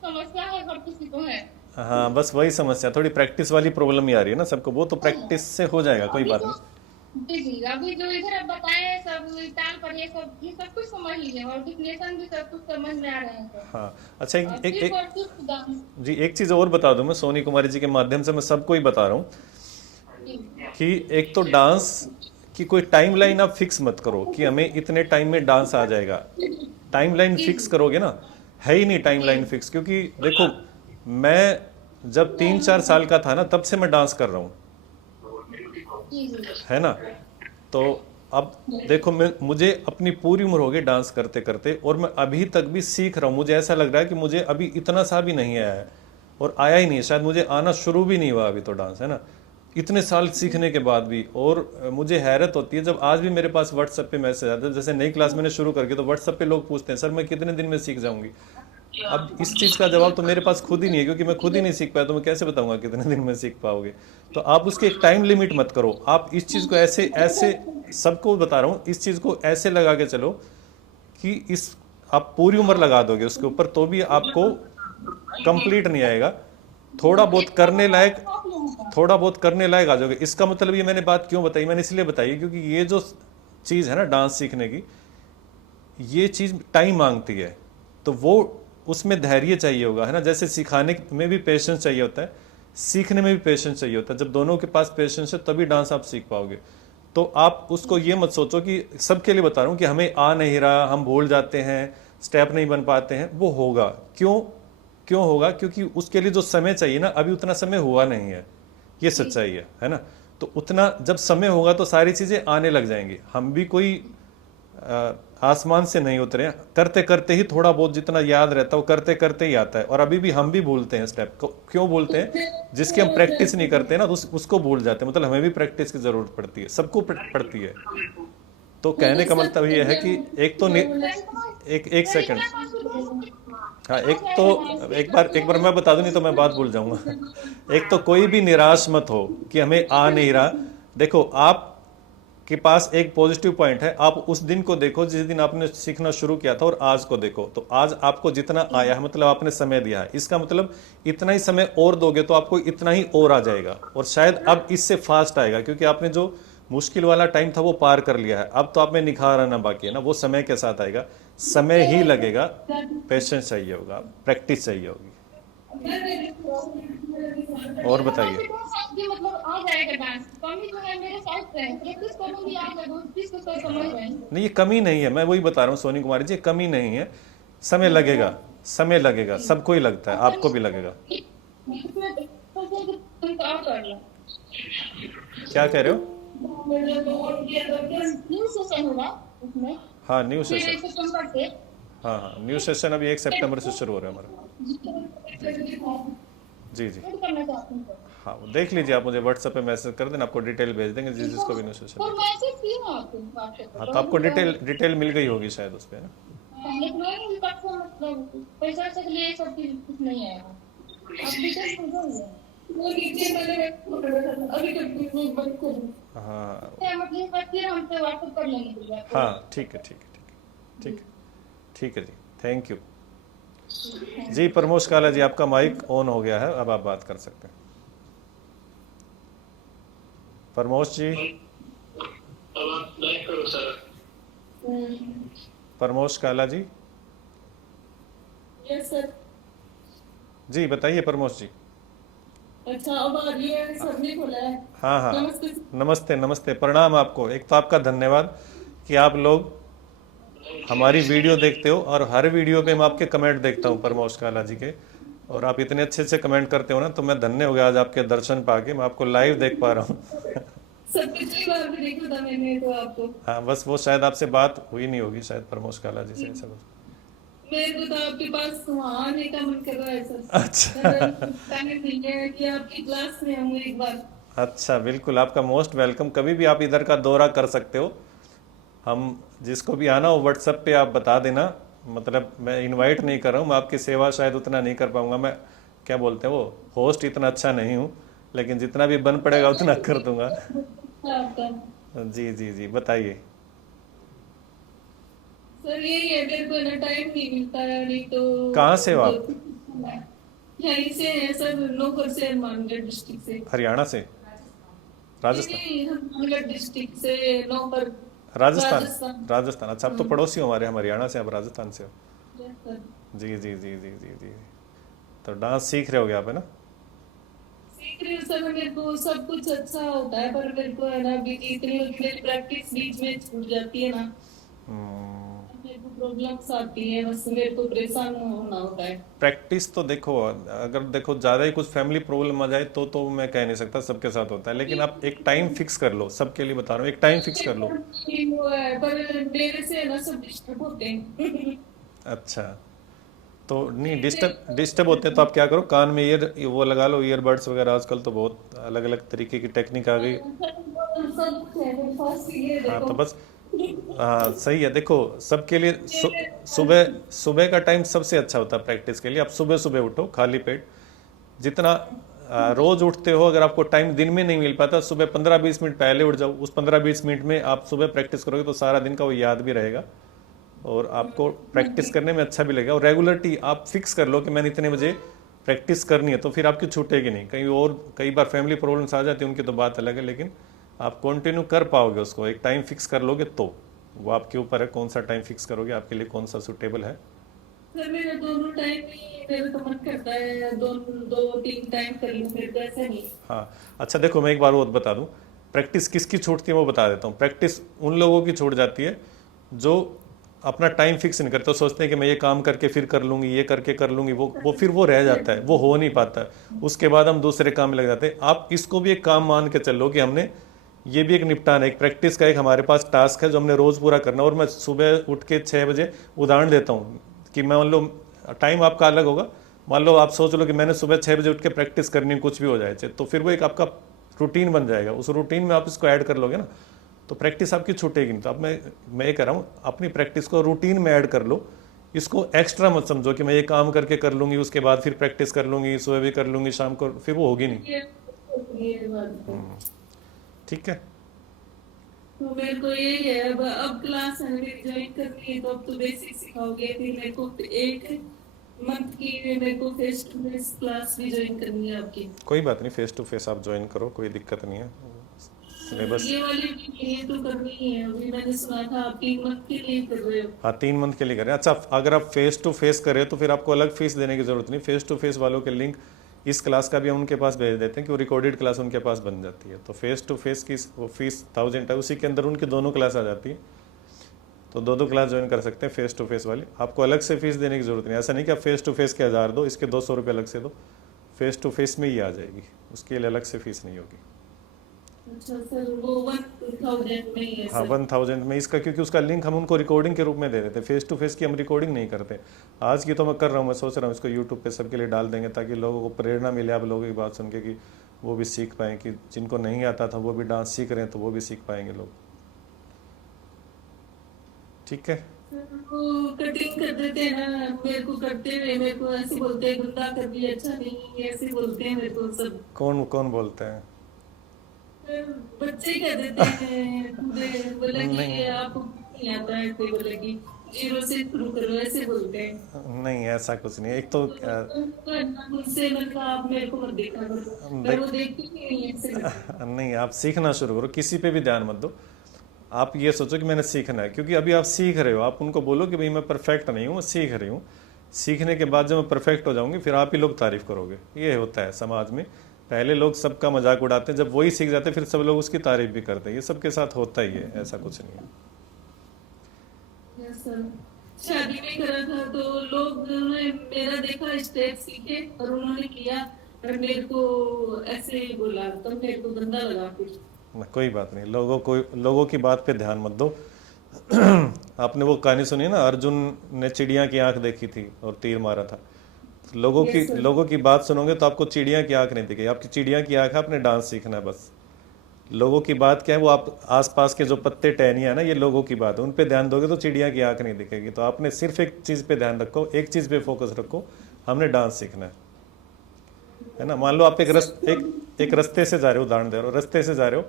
समस्या है हर किसी को है। हाँ बस वही समस्या, थोड़ी प्रैक्टिस वाली प्रॉब्लम ही आ रही है ना सबको। वो तो प्रैक्टिस से हो जाएगा, कोई बात नहीं। जी जी, अभी जो इधर आप बताए सब ताल पर ये सब कुछ समझ लीजिए और डिक्लेरेशन भी सब कुछ समझ में आ रहे हैं सर। हाँ अच्छा, एक चीज़ और बता दूं मैं सोनी कुमारी जी के माध्यम से, मैं सबको ही बता रहा हूँ कि एक तो डांस की कोई टाइमलाइन आप फिक्स मत करो कि हमें इतने टाइम में डांस आ जाएगा। टाइमलाइन फिक्स करोगे ना, है ही नहीं टाइमलाइन फिक्स, क्योंकि देखो मैं जब 3-4 साल का था ना तब से मैं डांस कर रहा हूँ, है ना। तो अब देखो मुझे अपनी पूरी उम्र हो गई डांस करते करते, और मैं अभी तक भी सीख रहा हूँ। मुझे ऐसा लग रहा है कि मुझे अभी इतना सा भी नहीं आया है, और आया ही नहीं है, शायद मुझे आना शुरू भी नहीं हुआ अभी तो डांस, है ना, इतने साल सीखने के बाद भी। और मुझे हैरत होती है जब आज भी मेरे पास व्हाट्सएप पे मैसेज आता है, जैसे नई क्लास मैंने शुरू करके तो व्हाट्सएप पे लोग पूछते हैं सर मैं कितने दिन में सीख जाऊंगी। अब इस चीज़ का जवाब तो मेरे पास खुद ही नहीं है, क्योंकि मैं खुद ही नहीं सीख पाया, तो मैं कैसे बताऊंगा कितने दिन में सीख पाओगे। तो आप उसके एक टाइम लिमिट मत करो, आप इस चीज़ को ऐसे ऐसे सबको बता रहा हूँ, इस चीज़ को ऐसे लगा के चलो कि इस आप पूरी उम्र लगा दोगे उसके ऊपर तो भी आपको कंप्लीट नहीं आएगा। थोड़ा बहुत करने लायक, थोड़ा बहुत करने लायक आ जाओगे। इसका मतलब ये मैंने बात क्यों बताई, मैंने इसलिए बताई क्योंकि ये जो चीज़ है ना डांस सीखने की, ये चीज़ टाइम मांगती है, तो वो उसमें धैर्य चाहिए होगा, है ना। जैसे सिखाने में भी पेशेंस चाहिए होता है, सीखने में भी पेशेंस चाहिए होता है। जब दोनों के पास पेशेंस है तभी डांस आप सीख पाओगे। तो आप उसको ये मत सोचो कि सबके लिए बता रहा हूँ कि हमें आ नहीं रहा, हम भूल जाते हैं, स्टेप नहीं बन पाते हैं। वो होगा, क्यों होगा, क्योंकि उसके लिए जो समय चाहिए ना अभी उतना समय हुआ नहीं है, ये सच्चाई है ना। तो उतना जब समय होगा तो सारी चीज़ें आने लग जाएंगी। हम भी कोई आसमान से नहीं उतरे, करते करते ही थोड़ा बहुत जितना याद रहता है वो करते करते ही आता है। और अभी भी हम भी भूलते हैं स्टेप को। क्यों भूलते हैं, जिसकी हम प्रैक्टिस नहीं करते ना तो उसको भूल जाते हैं। मतलब हमें भी प्रैक्टिस की जरूरत पड़ती है, सबको पड़ती है। तो कहने का मतलब ये है कि एक तो एक सेकंड, हाँ, एक बार मैं बता दूं, नहीं तो मैं बात भूल जाऊंगा। एक तो कोई भी निराश मत हो कि हमें आ नहीं रहा। देखो आप के पास एक पॉजिटिव पॉइंट है, आप उस दिन को देखो जिस दिन आपने सीखना शुरू किया था और आज को देखो। तो आज आपको जितना आया है मतलब आपने समय दिया है, इसका मतलब इतना ही समय और दोगे तो आपको इतना ही और आ जाएगा। और शायद अब इससे फास्ट आएगा, क्योंकि आपने जो मुश्किल वाला टाइम था वो पार कर लिया है। अब तो आप में निखार आना बाकी है ना, वो समय के साथ आएगा, समय ही लगेगा, पेशेंस चाहिए होगा, प्रैक्टिस चाहिए होगी। और बताइए। मतलब आ जाएगा डांस, कमी जो है मेरे साथ है, प्रैक्टिस करूंगी आप लोग चीज को तो समझ रहे हैं। नहीं, ये कमी नहीं है, मैं वही बता रहा हूँ सोनी कुमारी जी, कमी नहीं है, समय लगेगा, समय लगेगा, सबको ही लगता है, आपको भी लगेगा। क्या कह रहे हो? न्यू सेशन होगा उसमें। हाँ, न्यू सेशन, हाँ न्यू सेशन अभी 1 सितंबर से शुरू हो रहा है हमारा। जी जी, हाँ वो देख लीजिए, आप मुझे व्हाट्सएप पे मैसेज कर देना, आपको डिटेल भेज देंगे जिसको भी न्यू सेशन। हाँ तो आपको डिटेल मिल गई होगी शायद उस पर ना। हाँ हाँ, ठीक है जी, थैंक यू जी। प्रमोद काला जी, आपका माइक ऑन हो गया है, अब आप बात कर सकते हैं। प्रमोद जी, प्रमोद काला जी, यस सर। जी बताइए प्रमोद जी। अच्छा, अब आ रही है, सबने खोला है। हाँ हाँ, नमस्ते। नमस्ते नमस्ते, प्रणाम आपको। एक तो आपका धन्यवाद कि आप लोग हमारी वीडियो देखते हो, और हर वीडियो पे मैं आपके कमेंट देखता हूँ प्रमोद काला जी के, और आप इतने अच्छे से कमेंट करते हो ना, तो मैं धन्य हो गया आज आपके दर्शन पाके, मैं आपको लाइव देख पा रहा हूँ। सर पिछली बार भी देखा था मैंने तो आपको। हाँ बस वो शायद आपसे बात हुई नहीं होगी शायद प्रमोद काला जी से, ऐसा कुछ। मेरे को तो आपके पास वहाँ आने का मन कर रहा है सर। अच्छा टाइम नहीं है कि आपकी क्लास में हूँ एक बार। अच्छा, बिल्कुल, आपका मोस्ट वेलकम। कभी भी आप इधर का दौरा कर सकते हो। हम जिसको भी आना हो व्हाट्सएप पे आप बता देना, मतलब मैं इनवाइट नहीं कर रहा हूँ, मैं आपकी सेवा शायद उतना नहीं कर पाऊंगा, मैं क्या बोलते हैं वो होस्ट इतना अच्छा नहीं हूँ, लेकिन जितना भी बन पड़ेगा उतना कर दूंगा। जी जी जी, बताइए। सर यही है, मेरे को ना टाइम नहीं मिलता है, नहीं तो। कहाँ से हो आप? यहीं से है सर, नौकर से, हनुमानगढ़ डिस्ट्रिक्ट से। हरियाणा से? राजस्थान? नहीं, हनुमानगढ़ डिस्ट्रिक्ट से नौकर। राजस्थान। अच्छा, आप तो पड़ोसी हो हमारे, हम हरियाणा से, आप राजस्थान से हो। सर जी जी जी जी जी जी, तो डांस सीख रहे होगे आप, है ना? सीख सीख रही हूँ सर, मेरे को सब कुछ अच्छा होता है, पर मेरे को है ना अभी इतनी मेरी प्रैक्टिस बीच में छूट जाती है ना, मेरे को प्रॉब्लम्स आती है, बस मेरे को परेशान होना होता है। प्रैक्टिस तो देखो, अगर देखो ज़्यादा ही कुछ फैमिली प्रॉब्लम आ जाए तो मैं कह नहीं सकता, सबके साथ होता है, लेकिन आप एक टाइम फिक्स कर लो, सबके लिए बता रहा हूँ, एक टाइम फिक्स कर लो। वो है, पर मेरे से ना सब डिस्टर्ब होते हैं। अच्छा, तो नहीं, डिस्टर्ब होते हैं तो आप क्या करो, कान में ईयर वो लगा लो, ईयरबड्स वगैरह, आजकल तो बहुत अलग अलग तरीके की टेक्निक आ गई। सब कुछ है मेरे पास, ये हाँ तो देखो। बस, हाँ सही है। देखो सबके लिए सुबह सुबह का टाइम सबसे अच्छा होता है प्रैक्टिस के लिए। आप सुबह सुबह उठो खाली पेट, जितना रोज उठते हो, अगर आपको टाइम दिन में नहीं मिल पाता, सुबह 15-20 मिनट पहले उठ जाओ। उस 15-20 मिनट में आप सुबह प्रैक्टिस करोगे तो सारा दिन का वो याद भी रहेगा और आपको प्रैक्टिस करने में अच्छा भी लगेगा। और रेगुलरिटी आप फिक्स कर लो कि मैंने इतने बजे प्रैक्टिस करनी है, तो फिर आपकी छूटेगी नहीं। कहीं और कई बार फैमिली प्रॉब्लम्स आ जाती है, उनकी तो बात अलग है, लेकिन आप कंटिन्यू कर पाओगे उसको। एक टाइम फिक्स कर लोगे तो वो आपके ऊपर है, कौन सा टाइम फिक्स करोगे, आपके लिए कौन सा सूटेबल है। सर मेरा दोनों टाइम ही, मेरा तो मन करता है दो दो तीन टाइम कर लूं, मेरे को ऐसा नहीं। हाँ अच्छा, देखो मैं एक बार वो बता दूं, प्रैक्टिस किसकी छूटती है वो बता देता हूँ। प्रैक्टिस उन लोगों की छूट जाती है जो अपना टाइम फिक्स नहीं करते, तो सोचते हैं कि मैं ये काम करके फिर कर लूंगी, ये करके कर लूंगी, वो फिर वो रह जाता है, वो हो नहीं पाता है। उसके बाद हम दूसरे काम में लग जाते हैं। आप इसको भी एक काम मान के चलो कि हमने ये भी एक निपटान है, एक प्रैक्टिस का एक हमारे पास टास्क है जो हमने रोज़ पूरा करना। और मैं सुबह उठ के 6 बजे, उदाहरण देता हूँ कि मैं, मान लो टाइम आपका अलग होगा, मान लो आप सोच लो कि मैंने सुबह 6 बजे उठ के प्रैक्टिस करनी है, कुछ भी हो जाए, तो फिर वो एक आपका रूटीन बन जाएगा। उस रूटीन में आप इसको ऐड कर लोगे ना, तो प्रैक्टिस आपकी छूटेगी नहीं। तो अब मैं ये कह रहा हूँ, अपनी प्रैक्टिस को रूटीन में ऐड कर लो। इसको एक्स्ट्रा मत समझो कि मैं ये काम करके कर लूँगी, उसके बाद फिर प्रैक्टिस कर लूँगी, सुबह भी कर लूँगी, शाम को, फिर वो होगी नहीं। ये बात तो। ठीक है। तो मेरे को यही है, अब क्लास मेरी ज्वाइन करनी है, तो अब तो बेसिक सिखाओगे, फिर मेरे को एक मंथ की मेरे को फेस टू फेस क्लास भी ज्वाइन करनी है आपकी। कोई बात नहीं, फेस टू फेस आप ज्वाइन करो, कोई दिक्कत नहीं है। सिलेबस, ये वाली भी ये तो करनी ही है, अभी मैंने सुना था आप 3 मंथ के लिए कर रहे हो। हाँ 3 मंथ के लिए करें। अच्छा, अगर आप फेस टू फेस करें तो फिर आपको अलग फीस देने की ज़रूरत नहीं। फेस टू फेस वालों के लिंक इस क्लास का भी हम उनके पास भेज देते हैं कि वो रिकॉर्डेड क्लास उनके पास बन जाती है। तो फेस टू फेस की वो फीस 1000 है, उसी के अंदर उनकी दोनों क्लास आ जाती है, तो दो क्लास ज्वाइन कर सकते हैं फेस टू फेस वाली। आपको अलग से फीस देने की ज़रूरत नहीं। ऐसा नहीं कि आप फेस टू फेस के 1000 दो, इसके 200 रुपये अलग से दो, फेस टू फेस में ही आ जाएगी, उसके लिए अलग से फीस नहीं होगी। अच्छा सर, वो 1000 में ही है हाँ सर? 1000 में इसका, क्योंकि उसका लिंक हम उनको रिकॉर्डिंग के रूप में दे देते हैं। फेस टू फेस की हम रिकॉर्डिंग नहीं करते। आज की तो मैं कर रहा हूँ, मैं सोच रहा हूँ इसको यूट्यूब पे सबके लिए डाल देंगे, ताकि लोगों को प्रेरणा मिले आप लोगों की बात सुन के, कि वो भी सीख पाएँ, कि जिनको नहीं आता था वो भी डांस सीख रहे हैं तो वो भी सीख पाएंगे लोग। ठीक है। वो कटिंग कर देते हैं ना मेरे को, करते हुए मेरे को ऐसे बोलते हैं गुंडा कर दिया, अच्छा नहीं, ऐसे बोलते हैं मेरे को सब। कौन कौन बोलते हैं? बच्चे कह देते हैं, बोला कि नहीं आपको नहीं आता है, कोई बोला कि 0 से शुरू करो, ऐसे बोलते हैं। नहीं, ऐसा कुछ नहीं है। एक तो मुझसे मतलब आप मेरे को मत देखा करो, पर वो देखती ही नहीं है, ऐसे करते हैं। नहीं, आप सीखना शुरू करो, किसी पे भी ध्यान मत दो। आप ये सोचो कि मैंने सीखना है, क्योंकि अभी आप सीख रहे हो। आप उनको बोलो कि भाई मैं परफेक्ट नहीं हूँ, मैं सीख रही हूँ। सीखने के बाद जब मैं परफेक्ट हो जाऊंगी फिर आप ही लोग तारीफ करोगे। ये होता है समाज में, पहले लोग सबका मजाक उड़ाते हैं, जब वही सीख जाते हैं फिर सब लोग उसकी तारीफ भी करते हैं। ये सबके साथ होता ही है, ऐसा कुछ नहीं है। Yes, sir. शादी में करा था तो लोग ने मेरा देखा, स्टेप सीखे और उन्होंने किया, और मेरे को ऐसे ही बोला, तो मेरे को गंदा लगा कुछ। कोई बात नहीं, लोगों की बात पे ध्यान मत दो। आपने वो कहानी सुनी ना, अर्जुन ने चिड़िया की आंख देखी थी और तीर मारा था। तो लोगों की बात सुनोगे तो आपको चिड़िया की आंख नहीं दिखेगी। आपकी चिड़िया की आंख है, आपने डांस सीखना है बस। लोगों की बात क्या है, वो आप आसपास के जो पत्ते टहनियाँ है ना, ये लोगों की बात है, उन पे ध्यान दोगे तो चिड़िया की आंख नहीं दिखेगी। तो आपने सिर्फ एक चीज़ पे ध्यान रखो, एक चीज़ पे फोकस रखो, हमने डांस सीखना है ना। मान लो आप एक रास्ते से जा रहे हो, उदाहरण दे रहे हो, रास्ते से जा रहे हो,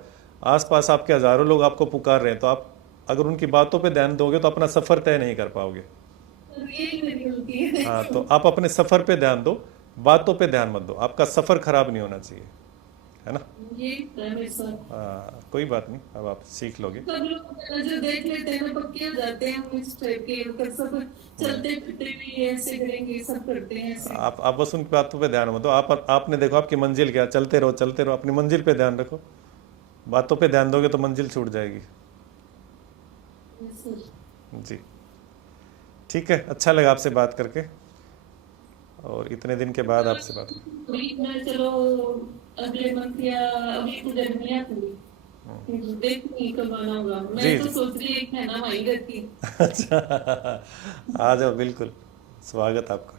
आसपास आपके हज़ारों लोग आपको पुकार रहे हैं, तो आप अगर उनकी बातों पे ध्यान दोगे तो अपना सफ़र तय नहीं कर पाओगे। यही मेरी गलती है। हाँ, तो आप अपने सफ़र पे ध्यान दो, बातों पे ध्यान मत दो। आपका सफ़र खराब नहीं होना चाहिए। है ना। ये है मेरे साथ। कोई बात नहीं, अब आप सीख लोगे। सब लोग नजर देख लेते हैं ना, पक्के हो जाते हैं हम इस टाइप के, मतलब सब चलते फिरते भी ऐसे करेंगे, सब करते हैं ऐसे। आप बस उन बातों पे ध्यान मत दो। आपने देखो आपकी मंजिल क्या, चलते रहो चलते रहो, अपनी मंजिल पे ध्यान रखो। बातों पे ध्यान दोगे तो मंजिल छूट जाएगी। जी ठीक है, अच्छा लगा आपसे बात करके, और इतने दिन के बाद आपसे बात अभी मैं चलो अगले मंथ या अभी तो गर्मियाँ थी, देखूंगी कब आना होगा। जी, मैं तो जी। सोच रही एक महीना वहीं रहती। अच्छा, आ जाओ, बिल्कुल स्वागत आपका।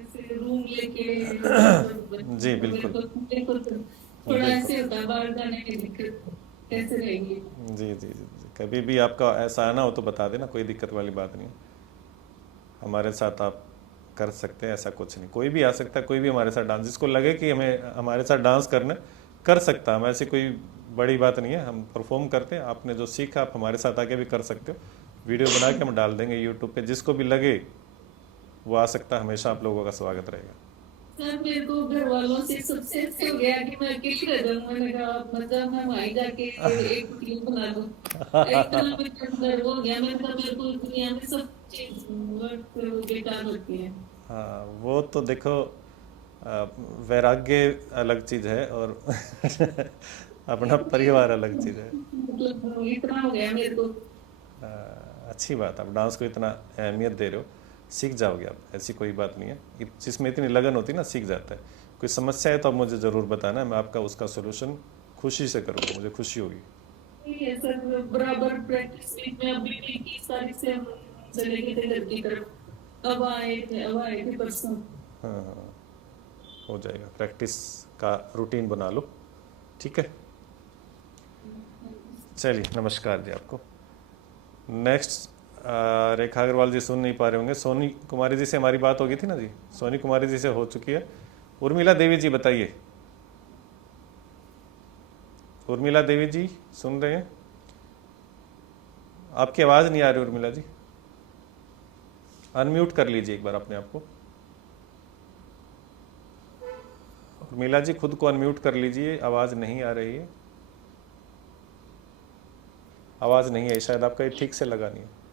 ऐसे रूम लेके जी बिल्कुल। बिल्कुल थोड़ा ऐसे होता है, बाहर जाने की दिक्कत कैसे रहेंगी। जी जी जी जी, कभी भी आपका ऐसा आना हो तो बता देना, कोई दिक्कत वाली बात नहीं है। हमारे साथ आप कर सकते हैं, ऐसा कुछ नहीं, कोई भी आ सकता है, कोई भी हमारे साथ डांस, जिसको लगे कि हमें हमारे साथ डांस करना कर सकता है। हम ऐसी कोई बड़ी बात नहीं है, हम परफॉर्म करते हैं। आपने जो सीखा आप हमारे साथ आके भी कर सकते हो, वीडियो बना के हम डाल देंगे यूट्यूब पे, जिसको भी लगे वो आ सकता है। हमेशा आप लोगों का स्वागत रहेगा। सर मेरे को घर वालों से सबसे अच्छे हो गया कि मैं अकेली रह जाऊँ। मैंने कहा मतलब मैं वहीं जाके एक वीडियो बना लूँ। एक तरह मेरे अंदर हो गया, मैंने कहा मेरे को दुनिया में सब चीज बहुत बेकार लगती है। हाँ वो तो देखो, वैराग्य अलग चीज़ है और अपना परिवार अलग चीज़ है। मतलब इतना हो गया मेरे को। अच्छी बात, आप डांस को इतना अहमियत दे रहे हो, सीख जाओगे आप, ऐसी कोई बात नहीं है। जिसमें इतनी लगन होती है ना, सीख जाता है। कोई समस्या है तो आप मुझे ज़रूर बताना, मैं आपका उसका सोल्यूशन खुशी से करूँगा, मुझे खुशी होगी। ठीक है सर, बराबर प्रैक्टिस में अभी भी 21 तारीख से हम चले गए थे घर की तरफ। अब आए थे परसों। हाँ हाँ, हो जाएगा, प्रैक्टिस का रूटीन बना लो, ठीक है। चलिए नमस्कार जी आपको। नेक्स्ट रेखा अग्रवाल जी सुन नहीं पा रहे होंगे, सोनी कुमारी जी से हमारी बात हो गई थी ना जी, सोनी कुमारी जी से हो चुकी है। उर्मिला देवी जी बताइए, उर्मिला देवी जी सुन रहे हैं? आपकी आवाज़ नहीं आ रही उर्मिला जी, अनम्यूट कर लीजिए एक बार अपने आप को। उर्मिला जी खुद को अनम्यूट कर लीजिए, आवाज़ नहीं आ रही है, आवाज़ नहीं है शायद आपका, ये ठीक से लगा नहीं है।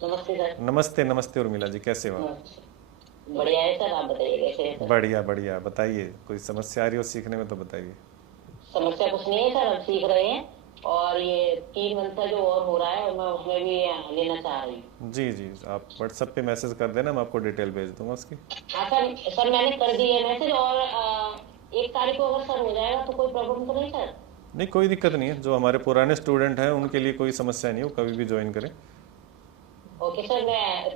नमस्ते सर। नमस्ते नमस्ते उर्मिला जी, कैसे हो आप? बढ़िया है सर, आप बताइए कैसे हैं सर? बढ़िया बढ़िया, बताइए, कोई समस्या आ रही हो सीखने में तो बताइए। समस्या कुछ नहीं है सर, हम सीख रहे हैं, और ये 3 मंथ का जो और हो रहा है मैं उसमें भी लेना चाह रही हूँ। जी जी, आप व्हाट्सएप पे मैसेज कर देना, मैं आपको डिटेल भेज दूंगा उसकी। हाँ सर मैंने कर दी है मैसेज, और 1 तारीख को अगर सर हो जाएगा तो कोई प्रॉब्लम तो नहीं सर? नहीं कोई दिक्कत नहीं है, जो हमारे पुराने स्टूडेंट हैं उनके लिए कोई समस्या नहीं हो, कभी भी ज्वाइन करें। ओके सर, मैं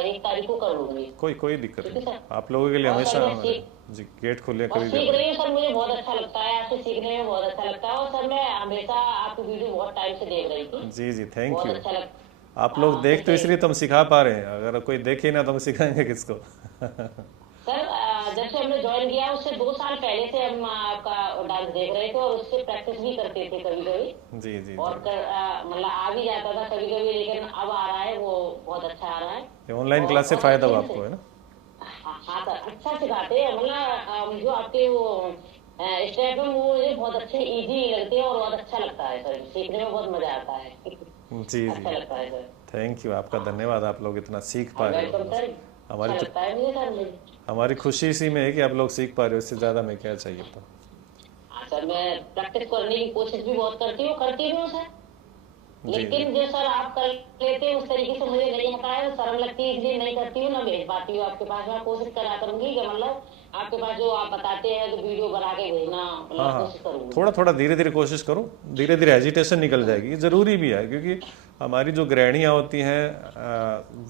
1 तारीख को कर लूंगी। कोई दिक्कत ठीक है नहीं, सर। आप लोगों के लिए और हमेशा सर मैं हमारे जी गेट खुले, और कभी सीख भी। रही हूँ सर, मुझे बहुत अच्छा लगता है, आपसे सीखने में बहुत अच्छा लगता है। और सर मैं हमेशा आपकी वीडियो बहुत टाइम से देख रही थी, जी जी, थैंक बहुत यू। अच्छा लगता। आप लोग देखते हो इसलिए तो हम सिखा पा रहे हैं, अगर कोई देखे ना तो हम सिखाएंगे किसको। सर जब से हमने ज्वाइन किया उससे 2 साल पहले से हम आपका डांस देख रहे थे, और उससे प्रैक्टिस भी करते थे कभी कभी। जी जी और मतलब आ भी जाता था कभी कभी, लेकिन अब आ रहा है वो बहुत अच्छा आ रहा है। ये ऑनलाइन क्लास से और फायदा हुआ अच्छे आपको, से- है ना? हाँ सर, अच्छा सिखाते हैं, मतलब जो आपके वो स्टेप है वो मुझे बहुत अच्छे इजी लगते हैं, और बहुत अच्छा लगता है सर, सीखने में बहुत मजा आता है। जी अच्छा जी, लगता है सर। थैंक यू, आपका धन्यवाद, आप लोग इतना सीख पा रहे वेलकम हो। सर, हमारी अच्छा तो लगता है मुझे सर। हमारी खुशी इसी में है कि आप लोग सीख पा रहे हो, इससे ज़्यादा मैं क्या चाहिए तो। सर मैं प्रैक्टिस करने की कोशिश भी बहुत करती हूँ सर, जी लेकिन जो सर आप कर लेते हैं उस तरीके से मुझे नहीं आता है, शर्म लगती है, इसलिए नहीं करती हूँ, ना भेज पाती हूँ आपके पास। मैं कोशिश करा करूंगी कि मतलब आपके पास जो आप बताते हैं तो वीडियो बना के भेजना, हाँ मतलब हाँ, कोशिश करूंगी। थोड़ा थोड़ा धीरे धीरे कोशिश करो, धीरे धीरे एजिटेशन निकल जाएगी, ये ज़रूरी भी है, क्योंकि हमारी जो गृहिणियाँ होती हैं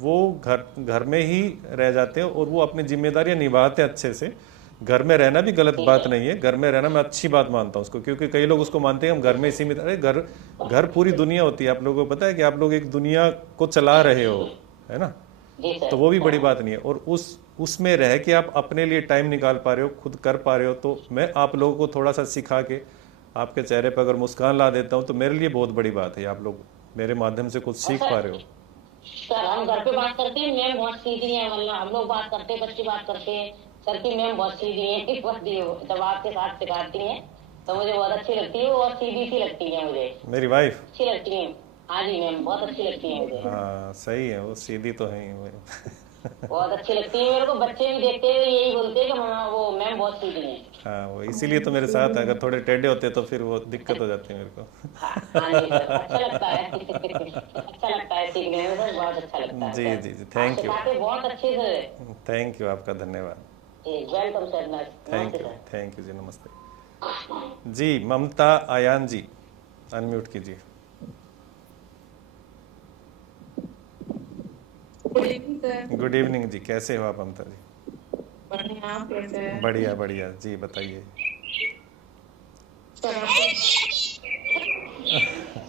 वो घर में ही रह जाते हैं, और वो अपनी जिम्मेदारियाँ निभाते हैं अच्छे से। घर में रहना भी गलत बात नहीं है, घर में रहना मैं अच्छी बात मानता हूँ उसको, क्योंकि कई लोग उसको मानते हैं हम घर में ही सीमित। अरे घर पूरी दुनिया होती है, आप लोगों को पता है कि आप लोग एक दुनिया को चला रहे हो, है ना? जी सर। तो वो भी बड़ी बात नहीं है, और उसमें रह के आप अपने लिए टाइम निकाल पा रहे हो, खुद कर पा रहे हो, तो मैं आप लोगों को थोड़ा सा सिखा के आपके चेहरे पर अगर मुस्कान ला देता हूँ तो मेरे लिए बहुत बड़ी बात है। आप लोग मेरे माध्यम से कुछ सीख पा रहे हो। सर हम घर पे बात करते हैं, मैं बहुत सीख रही है, मतलब हम लोग बात करते हैं, बच्चे बात करते हैं, सर की मैम बहुत सीधी है, जब आपके साथ सिखाती हैं तो मुझे बहुत अच्छी लगती है और सीधी सी लगती है मुझे, मेरी वाइफ? अच्छी लगती है। हाँ जी मैम, बहुत अच्छी लगती है मुझे। हाँ सही है, वो सीधी तो है ही वो। बहुत अच्छी लगती है मेरे को, बच्चे भी देखते हुए यही बोलते हैं कि मामा वो मैम बहुत सीधी है। हाँ वो इसीलिए तो मेरे साथ है, अगर थोड़े टेढ़े होते तो फिर वो दिक्कत हो जाती है मेरे को। हाँ जी सर, अच्छा लगता है अच्छा लगता है सीखने में सर, बहुत अच्छा लगता है जी सर। जी जी, आप थैंक यू, सिखाते बहुत अच्छे से। थैंक यू, आपका धन्यवाद। वेलकम सर, थैंक नमस्ते यू, सर। थैंक यू जी, नमस्ते जी। ममता आयान जी, अनम्यूट कीजिए। Good evening sir. Good evening जी, कैसे हो आप ममता जी? बढ़िया, आप कैसे हैं? बढ़िया बढ़िया जी, बताइए। सर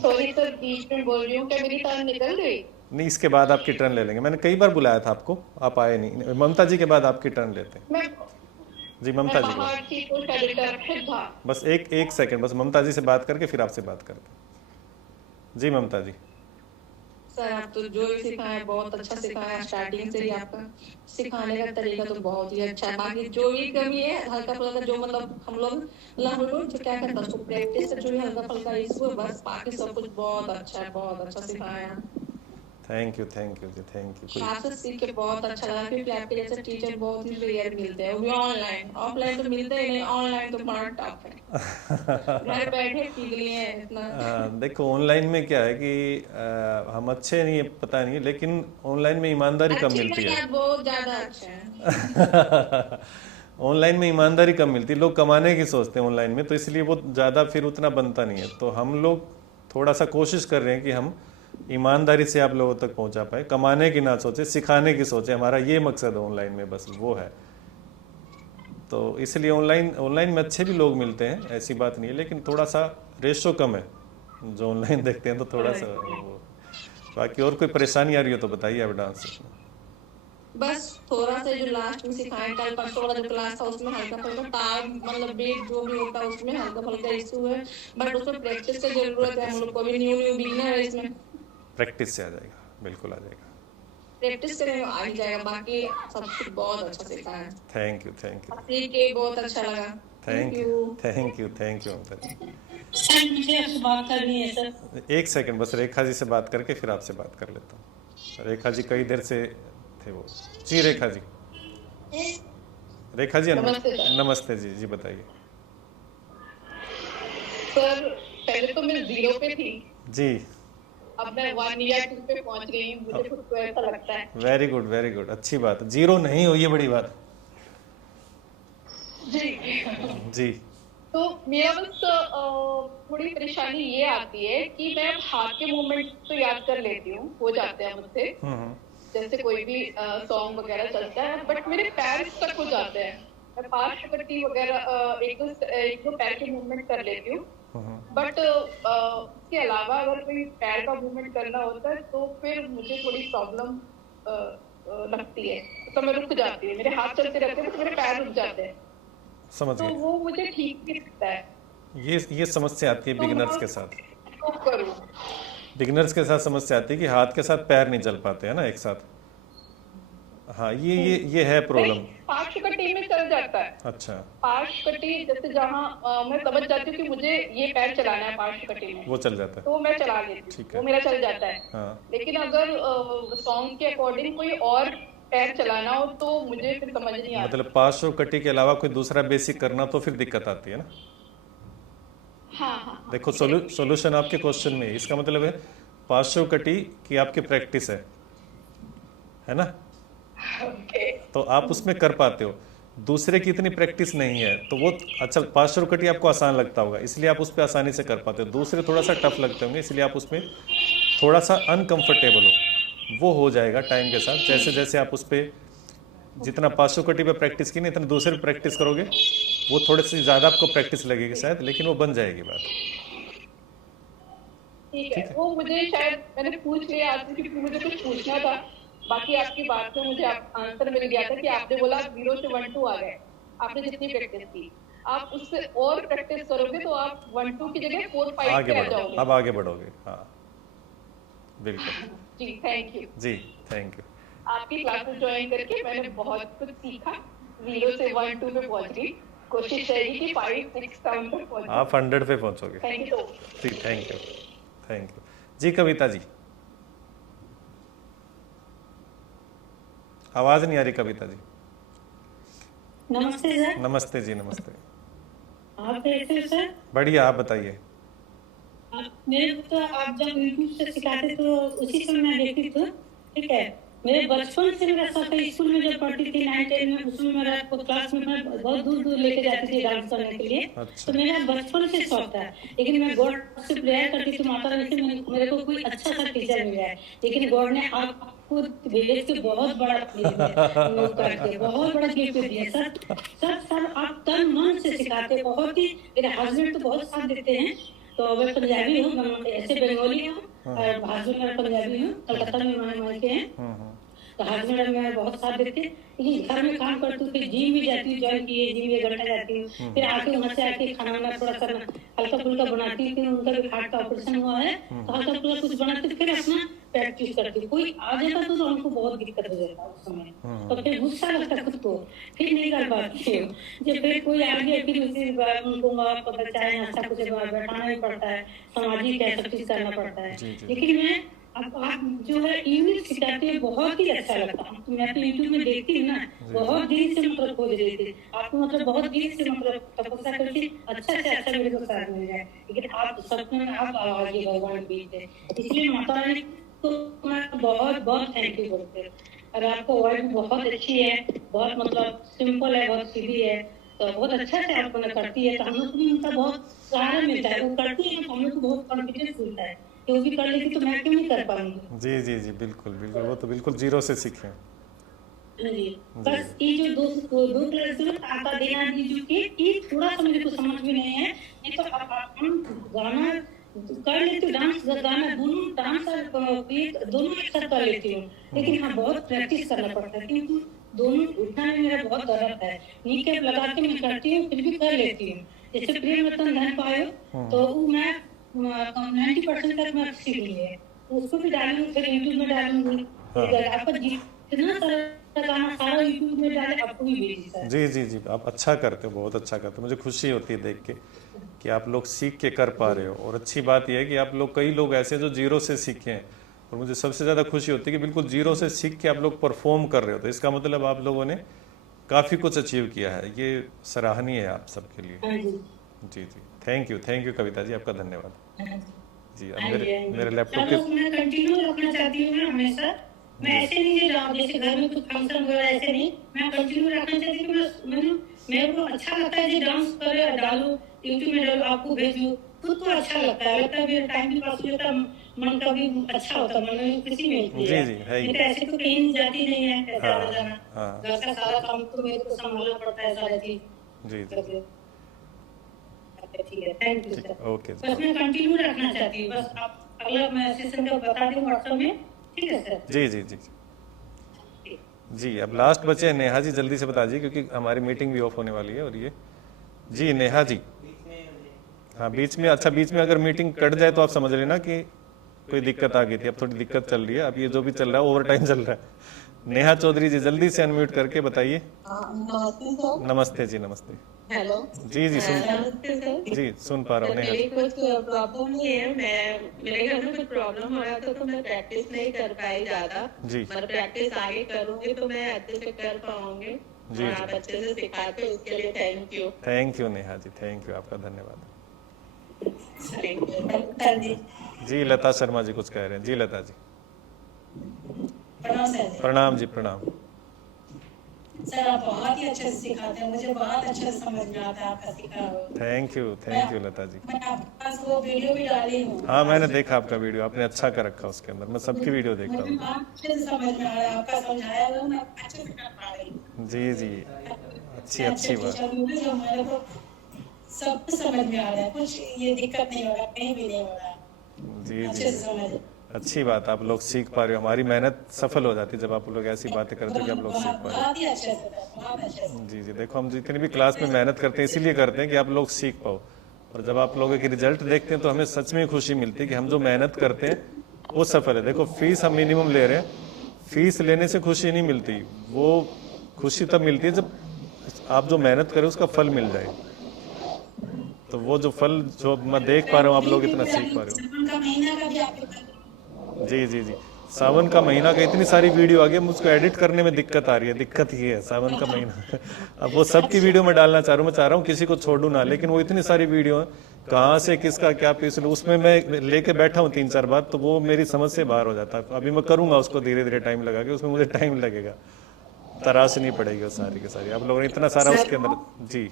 सॉरी सर, बीच में बोल रही हूँ, क्या मेरी टर्न निकल गई? नहीं, इसके बाद आपकी टर्न ले लेंगे, मैंने कई बार बुलाया था आपको, आप आए नहीं। ममता जी के बाद आपकी टर्न लेते हैं। मैं जी ममता जी को बाहर थी तो एडिटर खुद था। बस एक सेकंड, बस ममता जी से बात करके फिर आपसे बात करते हैं। जी ममता जी। सर आप तो जो भी सिखाए बहुत अच्छा सिखाया, स्टार्टिंग से ही आपका सिखाने का तरीका तो बहुत ही अच्छा है। बाकी जो भी कमी है हल्का फुल्का, जो मतलब हम लोग जो क्या करता है उसको प्रैक्टिस से जो भी हल्का फुल्का इशू है, बस बाकी सब कुछ बहुत अच्छा है, बहुत अच्छा सिखाया। थैंक यू जी, थैंक यू। आपसे सीख के बहुत अच्छा लगा, क्योंकि आपके जैसे टीचर बहुत ही रेयर मिलते हैं, वो भी ऑनलाइन। ऑफलाइन तो मिलते ही नहीं, ऑनलाइन तो बड़ा टफ है। घर बैठे सीख लिए हैं इतना। देखो ऑनलाइन में क्या है कि हम अच्छे नहीं है पता नहीं, लेकिन ऑनलाइन में ईमानदारी कम मिलती है। बहुत ज्यादा अच्छा है। ऑनलाइन में ईमानदारी कम मिलती है, लोग कमाने की सोचते हैं ऑनलाइन में, तो इसलिए वो ज़्यादा फिर उतना बनता नहीं है। तो हम लोग थोड़ा सा कोशिश कर रहे हैं कि हम ईमानदारी से आप लोगों तक पहुंचा पाए, कमाने की ना सोचे, सिखाने की सोचे, हमारा ये मकसद है ऑनलाइन में, बस वो है। तो इसलिए ऑनलाइन में अच्छे भी लोग मिलते हैं, ऐसी बात नहीं है, लेकिन थोड़ा सा रेशो कम है जो ऑनलाइन देखते हैं, तो थोड़ा सा वो। बाकी और कोई परेशानी आ रही हो तो बताइए आप डांस सीखने। बस थोड़ा सा जो लास्ट में सिखाए, कल परसों वाला जो क्लास था उसमें हल्का फुल्का ताल मतलब बीट जो भी होता है उसमें हल्का फुल्का इशू है, बट उसमें प्रैक्टिस की जरूरत है। हम लोग को भी न्यू बिगिनर है इसमें। प्रैक्टिस से आ जाएगा, बिल्कुल आ जाएगा। प्रैक्टिस से आ ही जाएगा, बाकी सब कुछ बहुत अच्छा सिखाया है। थैंक यू सीख के बहुत अच्छा लगा। Thank you Mamta ji. Sir मुझे आपसे बात करनी है सर। एक सेकंड बस, रेखा जी से बात करके फिर आपसे बात कर लेता हूँ। रेखा जी कई देर से थे वो। जी रेखा जी, नमस्ते जी, जी बताइए। सर पहले तो मैं 0 पे थी, जी अब मैं 1 या 2 पे पहुंच गई हूँ, मुझे खुद को ऐसा लगता है। वेरी गुड, अच्छी बात। 0 नहीं हो, ये बड़ी बात। जी तो मेरा बस थोड़ी परेशानी ये आती है कि मैं हाथ के मूवमेंट तो याद कर लेती हूँ, हो जाते हैं मुझसे, जैसे कोई भी सॉन्ग वगैरह चलता है, बट मेरे पैर स्टक हो जाते हैं। मैं पार्श्वगति वगैरह एक दो पैर के मूवमेंट कर लेती हूँ, बट उसके अलावा अगर कोई पैर का मूवमेंट करना होता है तो फिर मुझे थोड़ी प्रॉब्लम लगती है, तो मैं रुक जाती हूँ। मेरे हाथ चलते रहते हैं तो मेरे पैर रुक जाते हैं, समझ तो गए। वो मुझे ठीक नहीं लगता है। ये समस्या आती है बिगिनर्स के साथ। तो करूँ बिगिनर्स के साथ समस्या आती है कि हाथ के साथ पैर नहीं चल पाते हैं ना एक साथ। हाँ ये है प्रॉब्लम। पार्श्वगति में चल जाता है। अच्छा, पार्श्वगति जैसे जहाँ मैं समझ जाती हूँ कि मुझे ये पैर चलाना है पार्श्वगति में, वो चल जाता है। तो मैं चला लेती हूँ, ठीक है। वो मेरा चल जाता है। हाँ, लेकिन अगर सॉन्ग के अकॉर्डिंग कोई और पैर चलाना हो तो मुझे फिर समझ नहीं आता। मतलब पार्श्व कटी के अलावा कोई दूसरा बेसिक करना तो फिर दिक्कत आती है ना। हाँ। देखो सॉल्यूशन आपके क्वेश्चन में है। इसका मतलब है पार्श्व कटी की आपकी प्रैक्टिस है ना, तो आप उसमें कर पाते हो। दूसरे की इतनी प्रैक्टिस नहीं है तो वो अच्छा, पार्श्व कटी आपको आसान लगता होगा इसलिए आप उस पर आसानी से कर पाते हो। दूसरे थोड़ा सा टफ लगते होंगे इसलिए आप उसमें थोड़ा सा अनकंफर्टेबल हो। वो हो जाएगा टाइम के साथ, जैसे जैसे आप उस पर जितना पार्श्व कटी पे प्रैक्टिस की नहीं, इतना दूसरे पे प्रैक्टिस करोगे, वो थोड़े से ज़्यादा आपको प्रैक्टिस लगेगी शायद, लेकिन वो बन जाएगी बात। ठीक है, वो मुझे शायद मैंने पूछ लिया आज, क्योंकि मुझे कुछ पूछना था। बाकी आपकी बात से मुझे आंसर मिल गया था कि आपने बोला 0 से 1 2 आ गए। आपने जितनी प्रैक्टिस की, आप उससे और प्रैक्टिस करोगे तो आप 1 2 की जगह 4 5 आगे पे आ बढ़ोगे, जाओगे। अब आगे बढ़ोगे। हाँ बिल्कुल जी थैंक यू। जी, थैंक यू। आपकी क्लासेस ज्वाइन करके मैंने बहुत कुछ सीखा 0 से 1 2 में पहुंच गई, कोशिश रहेगी कि 5 6 7 तक पहुंच। आप 100 पे पहुंचोगे। Thank you. जी थैंक यू, थैंक यू जी। कविता जी, आवाज नहीं आ रही कविता जी। नमस्ते सर। नमस्ते जी, नमस्ते। आप कैसे हो सर? बढ़िया, आप बताइए। मेरे को तो आप जब यूट्यूब से सिखाते तो उसी समय मैं देखती थी, ठीक है। मेरे बचपन से मेरा शौक है, स्कूल में जब पढ़ती थी 9 10 में, उसमें मेरा क्लास में मैं बहुत दूर दूर लेके जाती थी डांस करने के लिए। अच्छा। तो मेरा बचपन से शौक था, लेकिन मैं गॉड से प्रेयर करती थी, माता रानी से मेरे को कोई अच्छा सा टीचर मिल जाए। लेकिन गॉड ने आपको भेज के बहुत बड़ा करके बहुत बड़ा गिफ्ट दिया सर। सर आप तन मन से सिखाते, बहुत ही। मेरे हस्बैंड तो बहुत साथ देते हैं। तो मैं पंजाबी हूँ, मैं ऐसे बंगाली हूँ और हस्बैंड मेरा पंजाबी हूँ, कलकत्ता में माने के हैं। तो हस्बैंड मेरा बहुत साथ देते, लेकिन घर में काम करती हूँ, फिर जिम भी जाती हूँ, ज्वाइन किए जिम 1 घंटा जाती हूँ, फिर आके वहाँ से आके खाना वाना थोड़ा सा हल्का फुल्का बनाती हूँ। फिर उनका भी हार्ट का ऑपरेशन हुआ है, तो हल्का फुल्का कुछ बनाती हूँ, फिर अपना प्रैक्टिस करती हूँ। कोई आ जाता तो उनको बहुत दिक्कत हो जाता उस समय, तो फिर गुस्सा लगता खुद को, फिर नहीं कर पाती हूँ। जब फिर कोई आ गया, फिर उसी उनको आपको चाय नाश्ता कुछ बैठाना ही पड़ता है, सामाजिक है, सब चीज करना पड़ता है। लेकिन मैं अब आप जो है इंग्लिश सिखाते हैं, बहुत ही अच्छा लगता है। तो मैं तो यूट्यूब में देखती हूँ ना, बहुत दिन से मतलब खोज रही थी आपको, मतलब बहुत दिन से मतलब तपस्या करके अच्छा से अच्छा मेरे को साथ मिल जाए। लेकिन आप सबको आप आवाज भगवान बीच है, इसलिए माता रानी को मैं बहुत बहुत थैंक यू बोलते हैं। और आपको वर्ड बहुत अच्छी है, बहुत मतलब सिंपल है, बहुत सीधी है, तो बहुत अच्छा से आपको करती है। तो हम लोग को भी उनका बहुत सहारा मिलता है, वो करती है तो हम लोग को बहुत कॉन्फिडेंस मिलता है, वो भी कर लेगी तो मैं क्यों नहीं कर पाऊंगी। जी जी जी, बिल्कुल बिल्कुल, वो तो बिल्कुल जीरो से सीखे। जी, बस ये जो दो तरह आका देना दीजिए कि ये थोड़ा सा मेरे को समझ में नहीं है। नहीं तो हम गाना कर लेती हूँ, डांस गाना दोनों, डांस और दोनों एक साथ कर लेती हूँ। लेकिन हाँ बहुत प्रैक्टिस करना पड़ता है, क्योंकि दोनों उठना में मेरा बहुत दर्द है। नी कैप लगा के मैं करती हूँ, फिर भी कर लेती हूँ। जैसे प्रेम रतन धन पायो, तो वो मैं 90% तक मैं सीख ली है, उसको भी डालूंगी, फिर यूट्यूब में डालूंगी। आपका जितना सारा गाना सारा यूट्यूब में डाले, आपको भी भेजी सर। जी जी जी, आप अच्छा करते हो, बहुत अच्छा करते हो। मुझे खुशी होती है देख के कि आप लोग सीख के कर पा रहे हो। और अच्छी बात यह है कि आप लोग, कई लोग ऐसे जो जीरो से सीखे हैं, और मुझे सबसे ज़्यादा खुशी होती है कि बिल्कुल जीरो से सीख के आप लोग परफॉर्म कर रहे हो। तो इसका मतलब आप लोगों ने काफ़ी कुछ अचीव किया है, ये सराहनीय है आप सबके लिए। जी जी, थैंक यू कविता जी, आपका धन्यवाद जी। अब मेरे लैपटॉप के मैं कंटिन्यू रखना चाहती हूँ ना हमेशा। मैं ऐसे नहीं जैसे घर में कुछ फंक्शन वगैरह ऐसे नहीं, मैं कंटिन्यू रखना चाहती हूँ। मेरे को अच्छा लगता है जो डांस करे, डालू यूट्यूब में, डालू, आपको भेजू, खुद को अच्छा लगता है। मेरा टाइम भी पास हो जाता, मन का भी अच्छा होता, मन में खुशी मिलती है। जी जी है ही। तो ऐसे तो कहीं जाती नहीं है, ऐसा हाँ, जाना हाँ। घर का सारा काम तो मेरे को संभालना पड़ता है, सारा चीज। जी जी, ठीक है, थैंक यू सर। ओके जी, बस मैं कंटिन्यू रखना चाहती हूँ, बस आप अगला मैं सेशन को बता दूँ व्हाट्सएप में, ठीक है सर। जी जी जी जी। अब लास्ट बचे हैं नेहा जी, जल्दी से बता दीजिए क्योंकि हमारी मीटिंग भी ऑफ होने वाली है। और ये जी नेहा जी, हाँ बीच में, अच्छा बीच में अगर मीटिंग कट जाए तो आप समझ लेना कि कोई दिक्कत आ गई थी। अब थोड़ी दिक्कत चल रही है, अब ये जो भी चल रहा है ओवर टाइम चल रहा है। नेहा चौधरी जी जल्दी से अनम्यूट करके बताइए। नमस्ते सर। नमस्ते जी, नमस्ते। हेलो जी जी, सुन नमस्ते सर। जी सुन पा रहा हूँ नेहा मेरी जी। कुछ प्रॉब्लम नहीं है, मेरे घर में कुछ प्रॉब्लम हो रहा था तो मैं प्रैक्टिस नहीं कर पाई ज्यादा। जी। पर प्रैक्टिस आगे करूंगी तो मैं अच्छे से कर पाऊंगी। जी, और आप अच्छे से सिखाते हो, उसके लिए thank you. Neha ji, thank you, आपका धन्यवाद। हाँ जी, जी लता शर्मा जी कुछ कह रहे हैं। जी लता जी, प्रणाम सर। प्रणाम जी, प्रणाम। सर आप बहुत ही अच्छे से सिखाते हैं, मुझे बहुत अच्छे से समझ में आता है आपका सिखा हुआ। Thank you Lata ji. मैं आपके पास वो वीडियो भी डाली हूँ। हाँ मैंने देखा आपका वीडियो, आपने अच्छा कर रखा उसके अंदर। मैं सबकी वीडियो देखता मुझे हूँ। बहुत अच्छे से समझ में आ रहा है, आपका समझाया हुआ मैं अच्छे से कर पा रही हूँ। जी जी, अच्छी बात। जो मेरे को सब कुछ समझ में आ रहा है, कुछ ये दिक्कत नहीं हो रहा, कहीं भी नहीं हो रहा। जी अच्छे जी, से समझ अच्छी बात, आप लोग सीख पा रहे हो। हमारी मेहनत सफल हो जाती है जब आप लोग ऐसी बातें करते हो कि आप लोग सीख पा रहे हो। बहुत ही अच्छे से, बहुत अच्छे से। जी जी, देखो हम जितनी भी क्लास में मेहनत करते हैं इसीलिए करते हैं कि आप लोग सीख पाओ। और जब आप लोगों के रिजल्ट देखते हैं तो हमें सच में खुशी मिलती है कि हम जो मेहनत करते हैं वो सफल है। देखो फीस हम मिनिमम ले रहे हैं, फीस लेने से खुशी नहीं मिलती, वो खुशी तब मिलती है जब आप जो मेहनत करें उसका फल मिल जाए। तो वो जो फल जो मैं देख पा रहा हूँ आप लोग इतना सीख पा रहे सावन का महीना का भी आपको हो। जी, सावन का महीना का इतनी सारी वीडियो आ गई, मुझको एडिट करने में दिक्कत आ रही है। दिक्कत ये है सावन का महीना अब वो सबकी वीडियो में डालना चाह रहा हूँ, मैं चाह रहा हूँ किसी को छोड़ू ना, लेकिन वो इतनी सारी वीडियो है, कहाँ से किसका क्या पीस, उसमें मैं लेके बैठा हूँ 3-4 बार, तो वो मेरी समझ से बाहर हो जाता है। अभी मैं करूँगा उसको धीरे धीरे टाइम लगा के, उसमें मुझे टाइम लगेगा, तराशनी पड़ेगी वो सारी की सारी। आप लोगों ने इतना सारा उसके अंदर। जी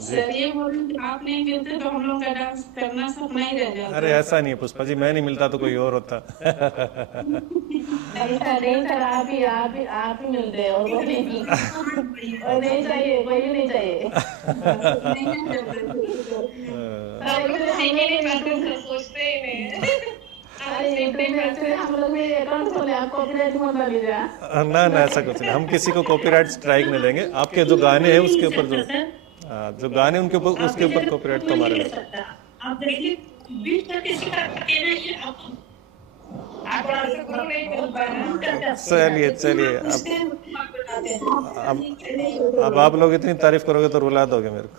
सर ये बोलूं आप नहीं मिलते तो हम लोग का डांस करना सपना ही रह जाता। अरे ऐसा नहीं है पुष्पा जी, मैं नहीं मिलता तो कोई और होता नहीं सर, आप ही मिलते हैं, और वो नहीं, और नहीं चाहिए, कोई भी नहीं चाहिए। हम लोग तो सीख ही नहीं पाते सर, सोचते ही नहीं है। अरे यूट्यूब में actually हम लोग ने अकाउंट खोले, आप कॉपीराइट मत डालिएगा। ना ऐसा कुछ नहीं, हम किसी को कॉपीराइट स्ट्राइक नहीं देंगे। आपके जो गाने हैं उसके ऊपर जो गाने उनके ऊपर उसके ऊपर कॉपीराइट तो हमारे नहीं। आप देखिए बीच करके सिखाते हैं आप से गुरु नहीं मिल पाया। चलिए अब आप लोग इतनी तारीफ करोगे तो रुला दोगे मेरे को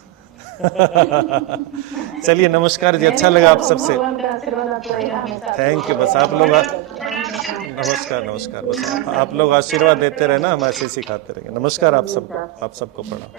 चलिए नमस्कार जी, अच्छा लगा आप सबसे, थैंक यू। बस आप लोग नमस्कार बस आप लोग आशीर्वाद देते रहे ना, हम ऐसे ही सिखाते रहेंगे। नमस्कार आप सबको प्रणाम।